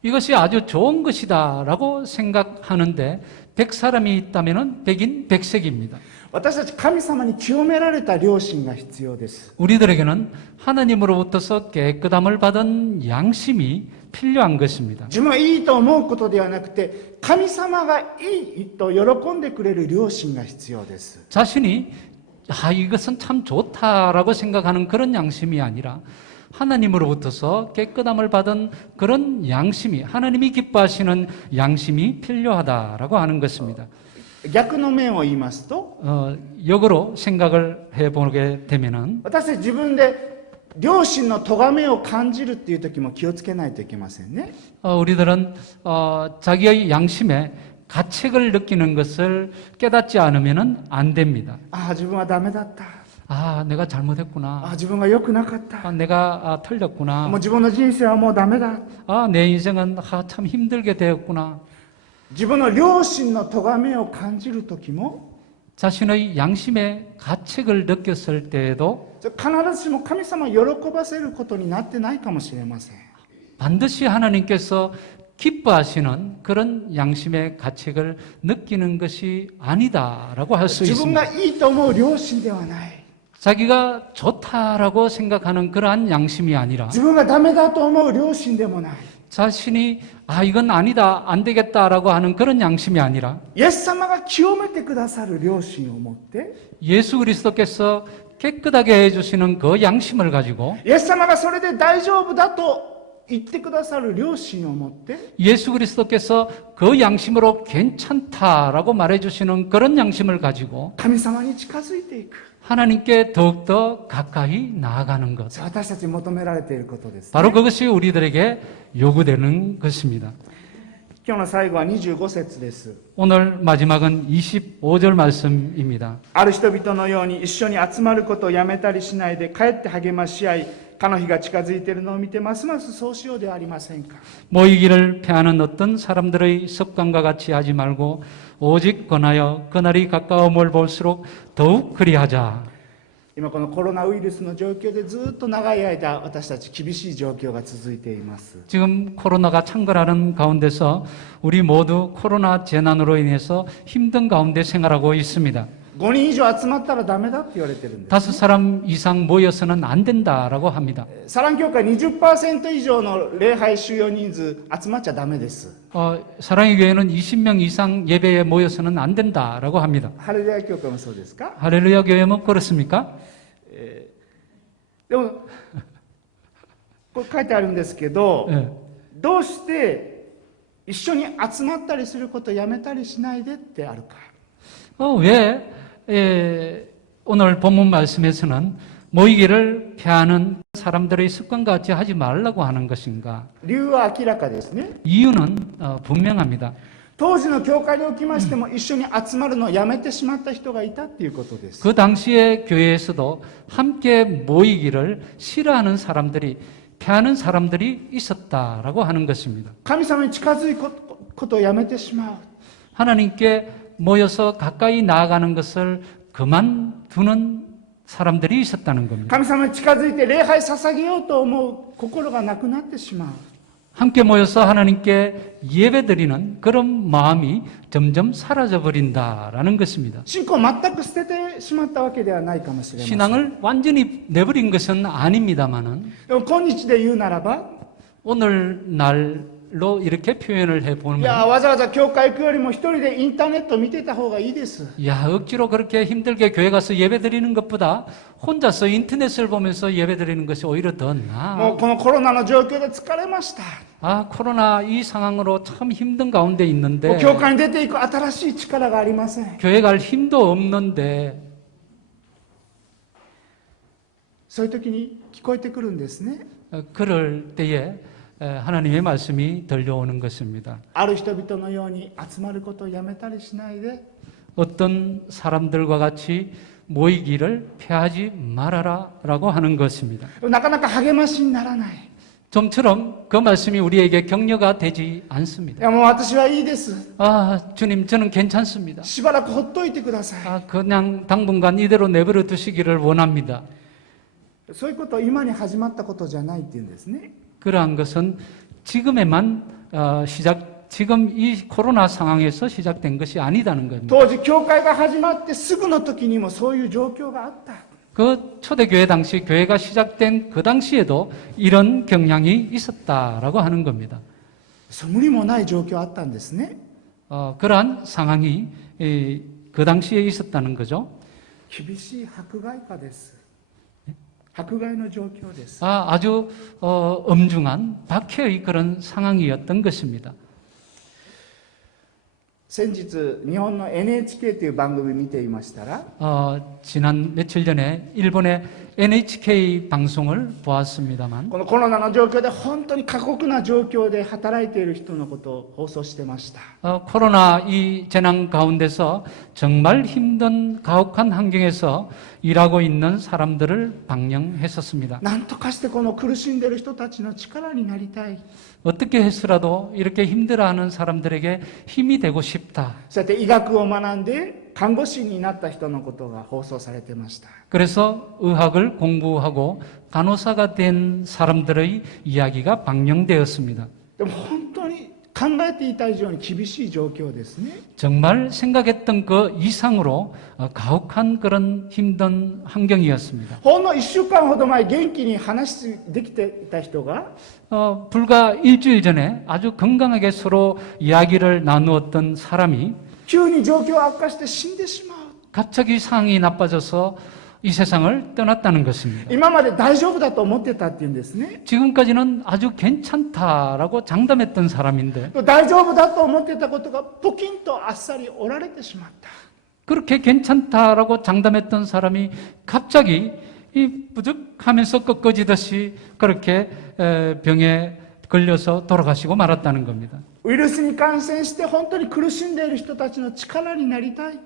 이것이 아주 좋은 것이다라고 생각하는데 100사람이 있다면은 100인 100색입니다. 私たち神様に清められた良心が必要です。 우리들에게는 하나님으로부터서 깨끗함을 받은 양심이 필요한 것입니다. 自分がいいと思うことではなくて、神様がいいと喜んでくれる良心が必要です。 자신이 이것은 참 좋다라고 생각하는 그런 양심이 아니라 하나님으로부터서 깨끗함을 받은 그런 양심이, 하나님이 기뻐하시는 양심이 필요하다라고 하는 것입니다. 逆の面を言いますと、 역으로 생각을 해보게 되면은 私たち自分で良心の咎めを感じるっていう時も気をつけないといけませんね。 우리들은 자기의 양심에 가책을 느끼는 것을 깨닫지 않으면 안 됩니다. 自分はダメだった。 아, 내가 잘못했구나. 自分が良くなかった。 아, 내가 틀렸구나. もう自分の人生はもうダメだ。 아, 내 인생은 참 힘들게 되었구나. 自分の良心の咎めを感じるときも、 자신의 양심의 가책을 느꼈을 때에도 必ずしも神様を喜ばせることになってないかもしれません。 반드시 하나님께서 기뻐하시는 그런 양심의 가책을 느끼는 것이 아니다라고 할 수 自分 있습니다. がいいと思う良心ではない。 자기가 좋다라고 생각하는 그러한 양심이 아니라 自分がダメだと思う良心でもない。 자신이 이건 아니다, 안 되겠다라고 하는 그런 양심이 아니라 イエス様が清めてくださる良心を持って、 예수 그리스도께서 깨끗하게 해주시는 그 양심을 가지고 イエス様がそれで大丈夫だと言ってくださる良心を持って、 예수 그리스도께서 그 양심으로 괜찮다라고 말해주시는 그런 양심을 가지고 神様に近づいていく。 하나님께 더욱더 가까이 나아가는 것. 私たちに求められていることです、ね。 바로 그것이 우리들에게 요구되는 것입니다. 今日の最後は25節です。 오늘 마지막은 25절 말씀입니다. ある人々のように一緒に集まることをやめたりしないで、かえって励まし合い、かの日が近づいているのを見て、ますますそうしようではありませんか。 모이기를 피하는 어떤 사람들의 습관과 같이 하지 말고 오직 권하여 그날이 가까움을 볼수록 더욱 그리하자. 今このコロナウイルスの状況でずっと長い間私たち厳しい状況が続いています。 지금 코로나가 창궐하는 가운데서 우리 모두 코로나 재난으로 인해서 힘든 가운데 생활하고 있습니다. 5人以上集まったらダメだって言われてるんです。 5사람 이상 모여서는 안 된다라고 합니다. サラン教会 20% 以上の礼拝収容人数集まっちゃダメです。 사랑의 교회는 20명 이상 예배에 모여서는 안 된다라고 합니다. ハレルヤ教会もそうですか。 할렐루야 교회는 그렇습니까? でもこれ書いてあるんですけど、 예. どうして一緒に集まったりすることをやめたりしないでってあるか。 왜 오늘 본문 말씀에서는 모이기를 피하는 사람들의 습관과 같이 하지 말라고 하는 것인가? 理由は明らかですね。 이유는 분명합니다. 当時の教会におきましても一緒に集まるのをやめてしまった人がいたっていうことです。 그 당시의 교회에서도 함께 모이기를 싫어하는 사람들이 피하는 사람들이 있었다라고 하는 것입니다. 神様に近づくことをやめてしまう。 하나님께 모여서 가까이 나아가는 것을 그만두는 사람들이 있었다는 겁니다. 神様に近づいて礼拝捧げようと思う心がなくなってしまう。 함께 모여서 하나님께 예배드리는 그런 마음이 점점 사라져 버린다라는 것입니다. 信仰を全く捨ててしまったわけではないかもしれません。 신앙을 완전히 내버린 것은 아닙니다만은 でも今日で言うならば、 오늘날로 이렇게 표현을 い 해보면 やわざわざ教会行くよりも一人でインターネット見てた方がいいです。 야, 억지로 그렇게 힘들게 교회 가서 예배드리는 것보다 혼자서 인터넷을 보면서 예배드리는 것이 오히려 더 も 나아. うこのコロナの状況で疲れました。 코로나 이 상황으로 참 힘든 가운데 もう 있는데 教会に出ていく新しい力がありません。 교회 갈 힘도 없는데 そういう時に聞こえてくるんですね。 그럴 때에 하나님의 말씀이 들려오는 것입니다. ある人々のように集まることをやめたりしないで、 어떤 사람들과 같이 모이기를 피하지 말아라라고 하는 것입니다. なかなか励ましにならない。 좀처럼 그 말씀이 우리에게 격려가 되지 い 않습니다. やもう私はいいです。 주님 저는 괜찮습니다. しばらくほっといてください。 그냥 당분간 이대로 내버려 두시기를 원합니다. そういうことは今に始まったことじゃないっていうんですね。 그러한 것은 지금에만 지금 이 코로나 상황에서 시작된 것이 아니다는 겁니다. 当時教会が始まってすぐの時にもそういう状況があった。 그 초대교회 당시 교회가 시작된 그 당시에도 이런 경향이 있었다라고 하는 겁니다. 無理もない状況あったんですね。 그러한 상황이 그 당시에 있었다는 거죠. 厳しい迫害下です。迫害の状況です。 아주 엄중한 박해의 그런 상황이었던 것입니다. 先日日本の NHK という番組見ていましたら、 지난 며칠 전에 일본의 NHK 방송을 보았습니다만 このコロナの状況で本当に過酷な状況で働いている人のことを放送してました。 코로나 이 재난 가운데서 정말 힘든 가혹한 환경에서 일하고 있는 사람들을 방영했었습니다. 何とかしてこの苦しんでいる人たちの力になりたい。 어떻게 해서라도 이렇게 힘들어하는 사람들에게 힘이 되고 싶다. そうやって医学を学んで看護師になった人のことが放送されてました。 그래서 의학을 공부하고 간호사가 된 사람들의 이야기가 방영되었습니다. でも本当に考えていた以上に厳しい状況ですね。 정말 생각했던 그 이상으로 가혹한 그런 힘든 환경이었습니다. ほんの1週間ほど前元気に話できていた人が 불과 일주일 전에 아주 건강하게 서로 이야기를 나누었던 사람이 急に状況が悪化して死んでしまう。 갑자기 상황이 나빠져서 이 세상을 떠났다는 것입니다. 今まで大丈夫だと思ってたっていうんですね。 지금까지는 아주 괜찮다라고 장담했던 사람인데 大丈夫だと思ってたことがポキンとあっさり折られてしまった。 그렇게 괜찮다라고 장담했던 사람이 갑자기 이 부득하면서 꺾어지듯이 그렇게 병에 걸려서 돌아가시고 말았다는 겁니다. ウイルスに感染して本当に苦しんでいる人たちの力になりたい。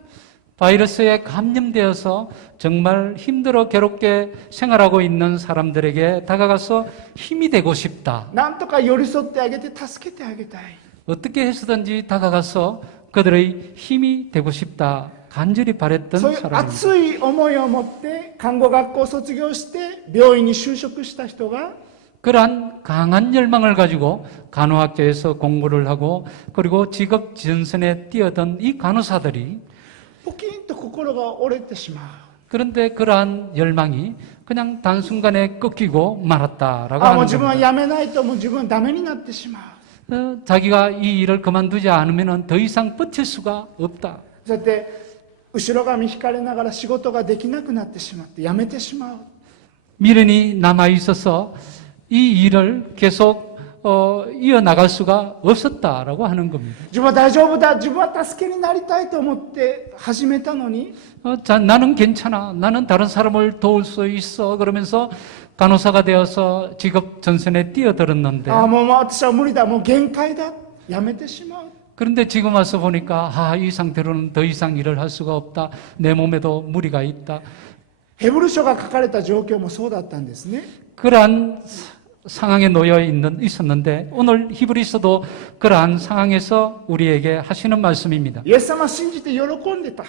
바이러스에 감염되어서 정말 힘들어 괴롭게 생활하고 있는 사람들에게 다가가서 힘이 되고 싶다. なんとか寄り添ってあげて助けてあげたい。 어떻게 해서든지 다가가서 그들의 힘이 되고 싶다. 간절히 바랬던 そういう 사람입니다. 熱い思いを持って看護学校を卒業して病院に就職した人が 그러한 강한 열망을 가지고 간호학교에서 공부를 하고 그리고 직업 전선에 뛰어든 이 간호사들이 ポキンと心が折れてしまう。 그런데 그러한 열망이 그냥 단순간에 꺾이고 말았다라고 もう 하는 自分は 겁니다. やめないともう自分はダメになってしまう。 자기가 이 일을 그만두지 않으면 더 이상 버틸 수가 없다. そうやって後ろ髪引かれながら仕事ができなくなってしまってやめてしまう。 미련이 남아 있어서 이 일을 계속 이어나갈 수가 없었다라고 하는 겁니다. 自分は大丈夫だ、自分は助けになりたいと思って始めたのに 나는 괜찮아. 나는 다른 사람을 도울 수 있어. 그러면서 간호사가 되어서 직업 전선에 뛰어들었는데 もう私は無理だ、もう限界だ、やめてしまう。 그런데 지금 와서 보니까 이 상태로는 더 이상 일을 할 수가 없다. 내 몸에도 무리가 있다. ヘブル書が書かれた状況もそうだったんですね。 그러한 상황에 놓여 있었는데 오늘 히브리서도 그러한 상황에서 우리에게 하시는 말씀입니다. イエス様を信じて喜んでた。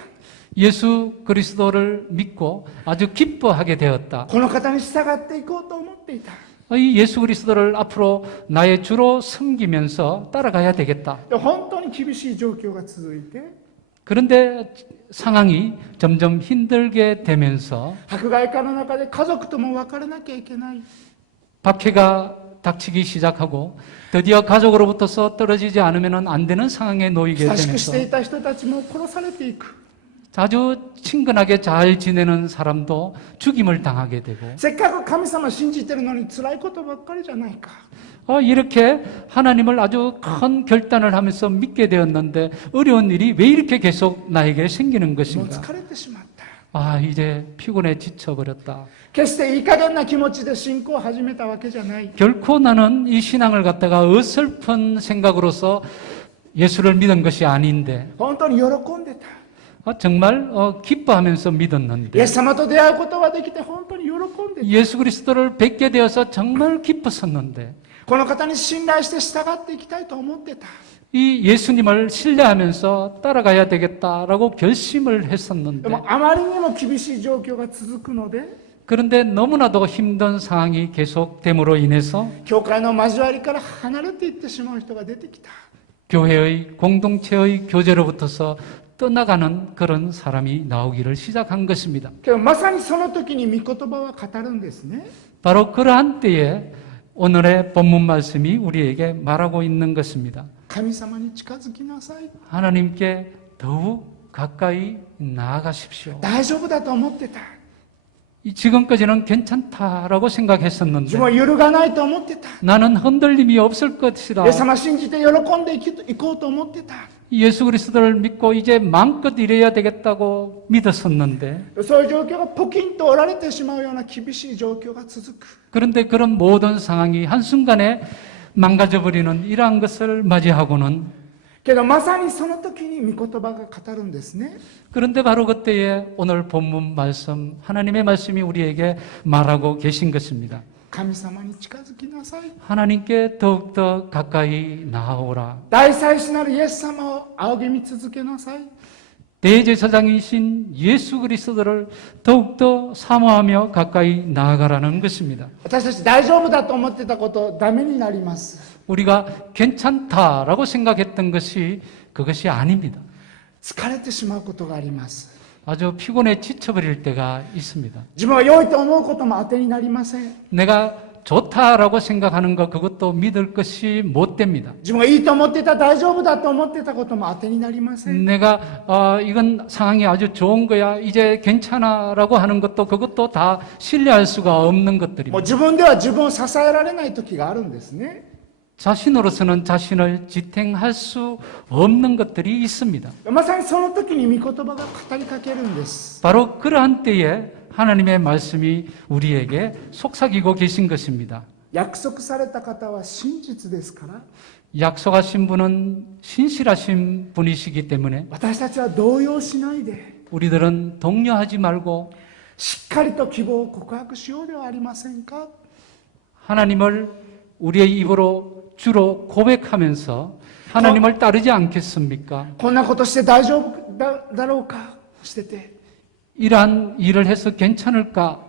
예수 그리스도를 믿고 아주 기뻐하게 되었다. この方に従っていこうと思っていた。 이 예수 그리스도를 앞으로 나의 주로 섬기면서 따라가야 되겠다. で本当に厳しい状況が続いて 그런데 상황이 점점 힘들게 되면서 迫害下の中で家族とも別れなきゃいけない。 박해가 닥치기 시작하고 드디어 가족으로부터서 떨어지지 않으면 안 되는 상황에 놓이게 親しくし 되면서 ていた人たちも殺されていく。 아주 친근하게 잘 지내는 사람도 죽임을 당하게 되고 せっかく神様信じてるのに辛いことばっかりじゃないか。 이렇게 하나님을 아주 큰 결단을 하면서 믿게 되었는데 어려운 일이 왜 이렇게 계속 나에게 생기는 もう 것인가? 疲れてしまった。 이제 피곤해 지쳐버렸다. 決していい加減な気持ちで信仰を始めたわけじゃない。 결코 나는 이 신앙을 갖다가 어설픈 생각으로서 예수를 믿은 것이 아닌데 本当に喜んでた。 정말 기뻐하면서 イエ 믿었는데 ス様と出会うことができて本当に喜んでた。 예수 그리스도를 뵙게 되어서 정말 기뻤었는데 この方に信頼して従っていきたいと思ってた。 이 예수님을 신뢰하면서 따라가야 되겠다라고 결심을 で 했었는데 もあまりにも厳しい状況が続くので 그런데 너무나도 힘든 상황이 계속됨으로 인해서 教会の交わりから離れていってしまう人が出てきた。 교회의 공동체의 교제로부터서 떠나가는 그런 사람이 나오기를 시작한 것입니다. けどまさにその時に御言葉は語るんですね。 바로 그러한 때에 오늘의 본문 말씀이 우리에게 말하고 있는 것입니다. 神様に近づきなさい。 하나님께 더욱 가까이 나아가십시오. 大丈夫だと思ってた。 지금까지는 괜찮다라고 自 생각했었는데 分は揺るがないと思ってた。 나는 흔들림이 없을 것이다. イエス様信じて喜んでいこうと思ってた。 예수 그리스도를 믿고 이제 마음껏 일해야 되겠다고 믿었었는데 そういう状況がポキンと折られてしまうような厳しい状況が続く。 그런데 그런 모든 상황이 한순간에 망가져버리는 이러한 것을 맞이하고는 けどまさにその時に御言葉が語るんですね。 그런데 바로 그때에 오늘 본문 말씀, 하나님의 말씀이 우리에게 말하고 계신 것입니다. 神様に近づきなさい。 하나님께 더욱더 가까이 나아오라. 大祭司なるイエス様を仰ぎ見続けなさい。 대제사장이신 예수 그리스도를 더욱더 사모하며 가까이 나아가라는 것입니다. 私たち大丈夫だと思ってたことダメになります。 우리가 괜찮다라고 생각했던 것이 그것이 아닙니다. 疲れてしまうことがあります。 아주 피곤해 지쳐버릴 때가 있습니다. 自分は良いと思うことも当てになりません。 내가 좋다라고 생각하는 것 그것도 믿을 것이 못 됩니다. 自分がいいと思ってた、大丈夫だと思ってたことも当てになりません。 내가 이건 상황이 아주 좋은 거야 이제 괜찮아라고 하는 것도 그것도 다 신뢰할 수가 없는 もう 것들입니다. 自分では自分を支えられない時があるんですね。 자신으로서는 자신을 지탱할 수 없는 것들이 있습니다. まさにその時に御言葉が語りかけるんです。 바로 그러한 때에 하나님의 말씀이 우리에게 속삭이고 계신 것입니다. 約束された方は真実ですから、 약속하신 분은 신실하신 분이시기 때문에 私たちは動揺しないで、 우리들은 동요하지 말고 しっかりと希望を告白しようではありませんか。 하나님을 우리의 입으로 주로 고백하면서 하나님을 따르지 않겠습니까? こんなことして大丈夫だろうかしてて、 이러한 일을 해서 괜찮을까?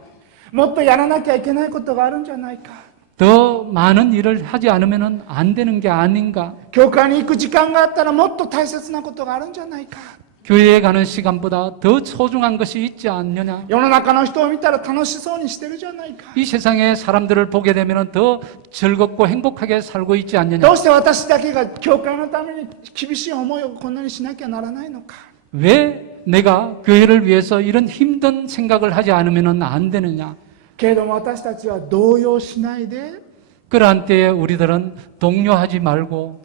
もっとやらなきゃいけないことがあるんじゃないか。 더 많은 일을 하지 않으면 안 되는 게 아닌가? 教会に行く時間があったらもっと大切なことがあるんじゃないか。 교회에 가는 시간보다 더 소중한 것이 있지 않느냐? 世の中の人を見たら楽しそうにしてるじゃないか。 이 세상의 사람들을 보게 되면 더 즐겁고 행복하게 살고 있지 ど 않느냐? うして私だけが教会のために厳しい思いをこんなにしなきゃならないのか。 왜 내가 교회를 위해서 이런 힘든 생각을 하지 않으면 안 되느냐? けれども私たちは動揺しないで、 그러한 때에 우리들은 동요하지 말고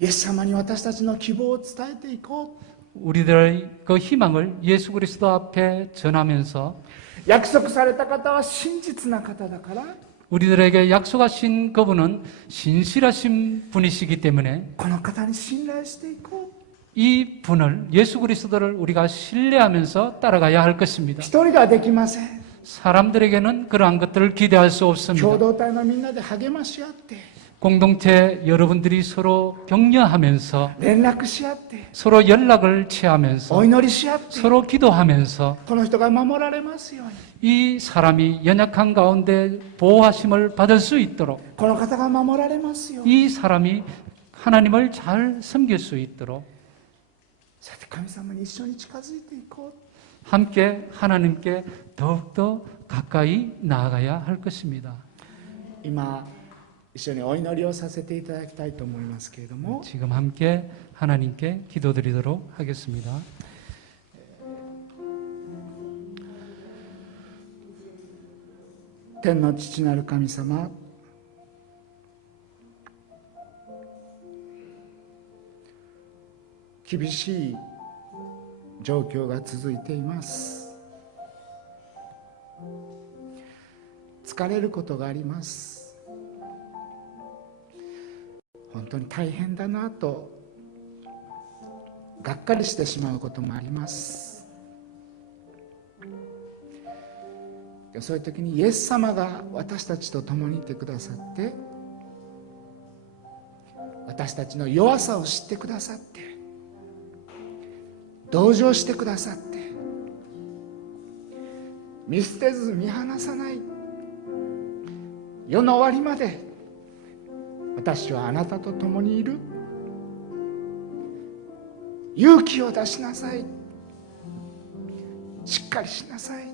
イエス様に私たちの希望を伝えていこう。 우리들의 그 희망을 예수 그리스도 앞에 전하면서 約束された方は真実な方だから、 우리들에게 약속하신 그분은 신실하신 분이시기 때문에 この方に信頼していこう。 이 분을 예수 그리스도를 우리가 신뢰하면서 따라가야 할 것입니다. 一人ではできません。 사람들에게는 그러한 것들을 기대할 수 共 없습니다. 同体のみんなで励まし合って、 공동체 여러분들이 서로 격려하면서 連絡し合って、 서로 연락을 취하면서 お祈りし合って、 서로 기도하면서 この人が守られますように、 이 사람이 연약한 가운데 보호하심을 받을 수 있도록 この方が守られますように。 이 사람이 하나님을 잘 섬길 수 있도록 さて神様に一緒に近づいていこう。 함께 하나님께 더욱더 가까이 나아가야 할 것입니다. 今一緒にお祈りをさせていただきたいと思いますけれども、 지금 함께 하나님께 기도드리도록 하겠습니다. 天の父なる神様、厳しい状況が続いています。疲れることがあります。本当に大変だなとがっかりしてしまうこともあります。そういう時にイエス様が私たちと共にいてくださって、私たちの弱さを知ってくださって、同情してくださって、見捨てず見放さない、世の終わりまで私はあなたと共にいる、勇気を出しなさい、しっかりしなさい、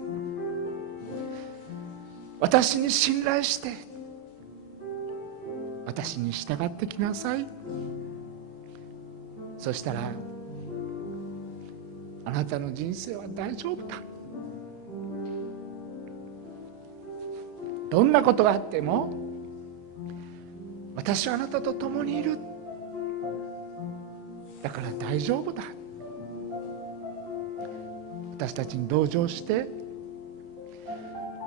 私に信頼して私に従ってきなさい。そしたらあなたの人生は大丈夫だ。どんなことがあっても私はあなたと共にいる。だから大丈夫だ。私たちに同情して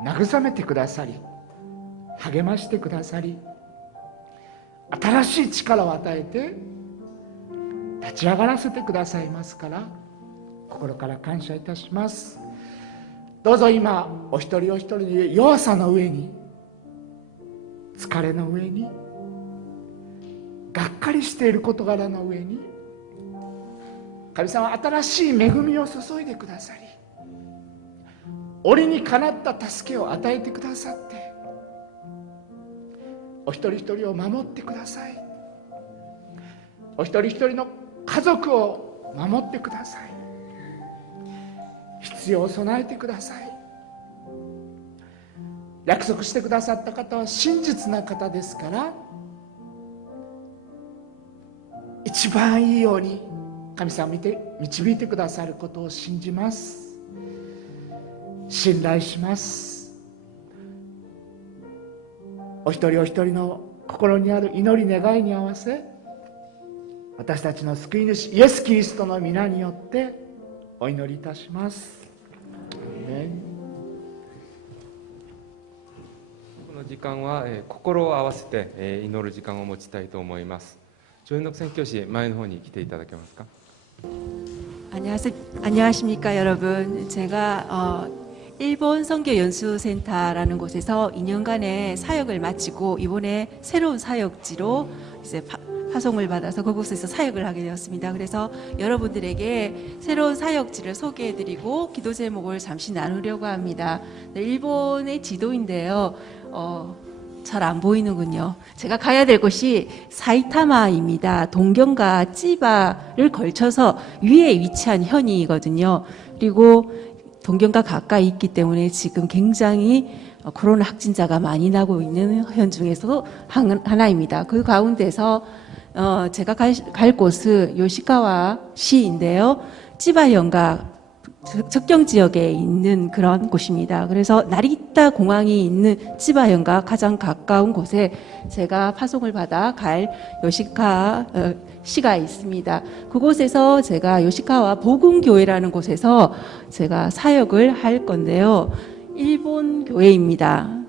慰めてくださり、励ましてくださり、新しい力を与えて立ち上がらせてくださいますから、心から感謝いたします。どうぞ今お一人お一人の弱さの上に、疲れの上に、がっかりしている事柄の上に、神様は新しい恵みを注いでくださり、折にかなった助けを与えてくださって、お一人一人を守ってください。お一人一人の家族を守ってください。必要を備えてください。約束してくださった方は真実な方ですから、一番いいように神様見て導いてくださることを信じます。信頼します。お一人お一人の心にある祈り願いに合わせ、私たちの救い主イエス・キリストの皆によってお祈りいたします。アーメン。この時間は、心を合わせて、祈る時間を持ちたいと思います。조현옥宣教師、前の方に来ていただけますか。 안녕하십니까 여러분. 제가 일본 선교연수센터라는 곳에서 2년간의 사역을 마치고 이번에 새로운 사역지로 이제 파송을 받아서 그곳에서 사역을 하게 되었습니다. 그래서 여러분들에게 새로운 사역지를 소개해드리고 기도 제목을 잠시 나누려고 합니다. 네, 일본의 지도인데요. 잘 안 보이는군요. 제가 가야 될 곳이 사이타마입니다. 동경과 찌바를 걸쳐서 위에 위치한 현이거든요. 그리고 동경과 가까이 있기 때문에 지금 굉장히 코로나 확진자가 많이 나고 있는 현 중에서도 하나입니다. 그 가운데서 제가 갈 곳은 요시카와 시인데요. 찌바현과 적경 지역에 있는 그런 곳입니다. 그래서 나리타 공항이 있는 찌바현과 가장 가까운 곳에 제가 파송을 받아 갈 요시카 시가 있습니다. 그곳에서 제가 요시카와 복음교회라는 곳에서 제가 사역을 할 건데요. 일본 교회입니다.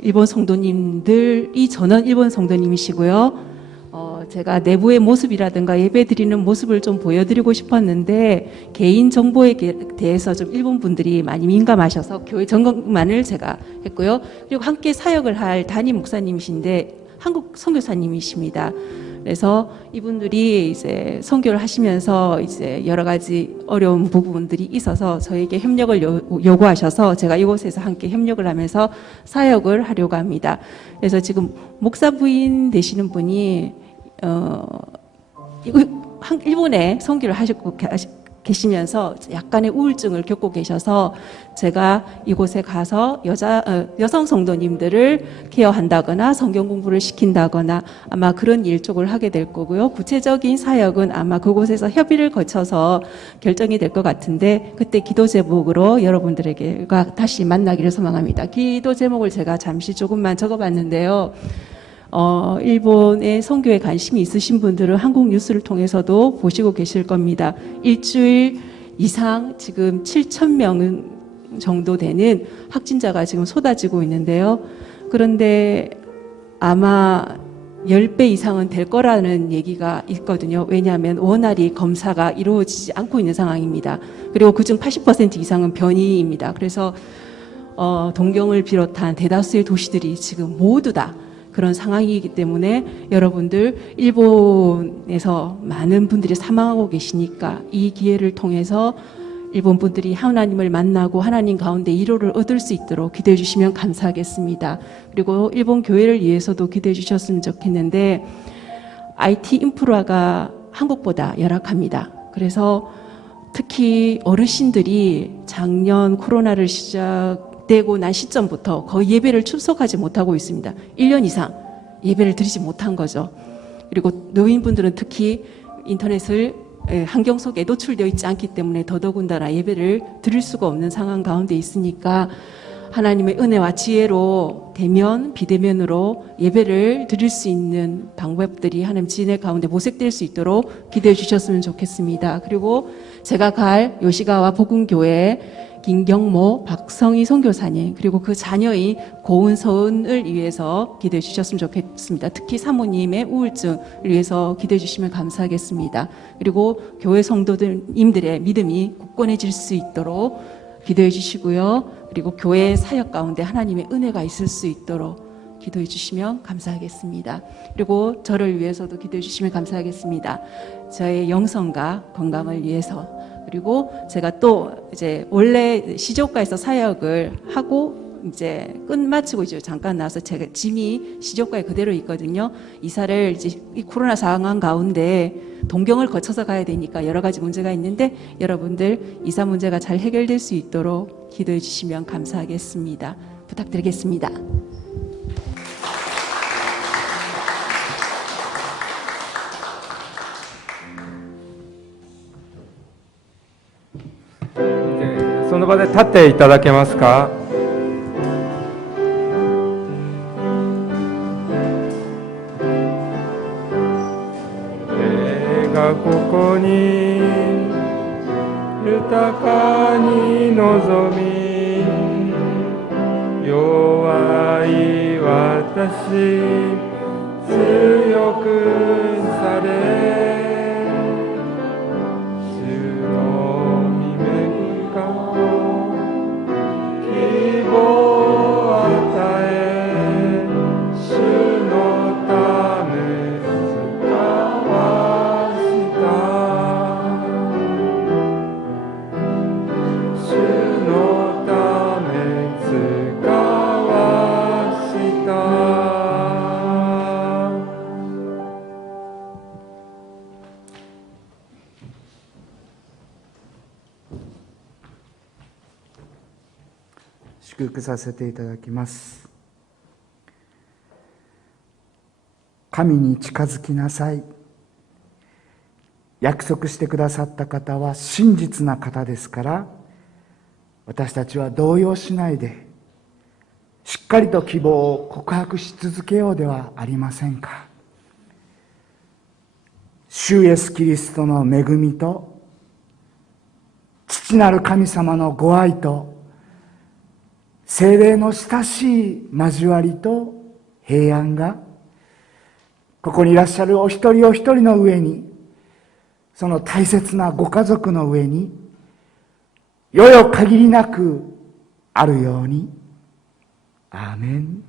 일본 성도님들이 전원 일본 성도님이시고요. 제가 내부의 모습이라든가 예배 드리는 모습을 좀 보여드리고 싶었는데 개인 정보에 대해서 좀 일본 분들이 많이 민감하셔서 교회 점검만을 제가 했고요. 그리고 함께 사역을 할 담임 목사님이신데 한국 선교사님이십니다. 그래서 이분들이 이제 선교를 하시면서 이제 여러 가지 어려운 부분들이 있어서 저에게 협력을 요구하셔서 제가 이곳에서 함께 협력을 하면서 사역을 하려고 합니다. 그래서 지금 목사 부인 되시는 분이 일본에 선교를 하시고 계시면서 약간의 우울증을 겪고 계셔서 제가 이곳에 가서 여성 성도님들을 케어한다거나 성경 공부를 시킨다거나 아마 그런 일 쪽을 하게 될 거고요. 구체적인 사역은 아마 그곳에서 협의를 거쳐서 결정이 될 것 같은데 그때 기도 제목으로 여러분들에게 다시 만나기를 소망합니다. 기도 제목을 제가 잠시 조금만 적어봤는데요. 일본의 선교에 관심이 있으신 분들은 한국 뉴스를 통해서도 보시고 계실 겁니다. 일주일 이상 지금 7,000명 정도 되는 확진자가 지금 쏟아지고 있는데요. 그런데 아마 10배 이상은 될 거라는 얘기가 있거든요. 왜냐하면 원활히 검사가 이루어지지 않고 있는 상황입니다. 그리고 그중 80% 이상은 변이입니다. 그래서 동경을 비롯한 대다수의 도시들이 지금 모두 다 그런 상황이기 때문에 여러분들 일본에서 많은 분들이 사망하고 계시니까 이 기회를 통해서 일본 분들이 하나님을 만나고 하나님 가운데 위로를 얻을 수 있도록 기도해 주시면 감사하겠습니다. 그리고 일본 교회를 위해서도 기도해 주셨으면 좋겠는데 IT 인프라가 한국보다 열악합니다. 그래서 특히 어르신들이 작년 코로나를 시작되고 난 시점부터 거의 예배를 출석하지 못하고 있습니다. 1년 이상 예배를 드리지 못한 거죠. 그리고 노인분들은 특히 인터넷을 환경 속에 노출되어 있지 않기 때문에 더더군다나 예배를 드릴 수가 없는 상황 가운데 있으니까 하나님의 은혜와 지혜로 대면, 비대면으로 예배를 드릴 수 있는 방법들이 하나님 지혜 가운데 모색될 수 있도록 기도해 주셨으면 좋겠습니다. 그리고 제가 갈 요시가와 복음교회 김경모, 박성희 선교사님 그리고 그 자녀의 고운 서은을 위해서 기도해 주셨으면 좋겠습니다. 특히 사모님의 우울증을 위해서 기도해 주시면 감사하겠습니다. 그리고 교회 성도님들의 믿음이 굳건해질 수 있도록 기도해 주시고요. 그리고 교회 사역 가운데 하나님의 은혜가 있을 수 있도록 기도해 주시면 감사하겠습니다. 그리고 저를 위해서도 기도해 주시면 감사하겠습니다. 저의 영성과 건강을 위해서, 그리고 제가 또 이제 원래 시조과에서 사역을 하고 이제 끝마치고 이제 잠깐 나와서 제가 짐이 시조과에 그대로 있거든요. 이사를 이제 이 코로나 상황 가운데 동경을 거쳐서 가야 되니까 여러 가지 문제가 있는데 여러분들 이사 문제가 잘 해결될 수 있도록 기도해 주시면 감사하겠습니다. 부탁드리겠습니다.その場で立っていただけますか。霊がここに豊かに望み、弱い私強くされ、祝福させていただきます。神に近づきなさい。約束してくださった方は真実な方ですから、私たちは動揺しないで、しっかりと希望を告白し続けようではありませんか。主イエスキリストの恵みと、父なる神様のご愛と、聖霊の親しい交わりと平安が、ここにいらっしゃるお一人お一人の上に、その大切なご家族の上に、よよ限りなくあるように。アーメン。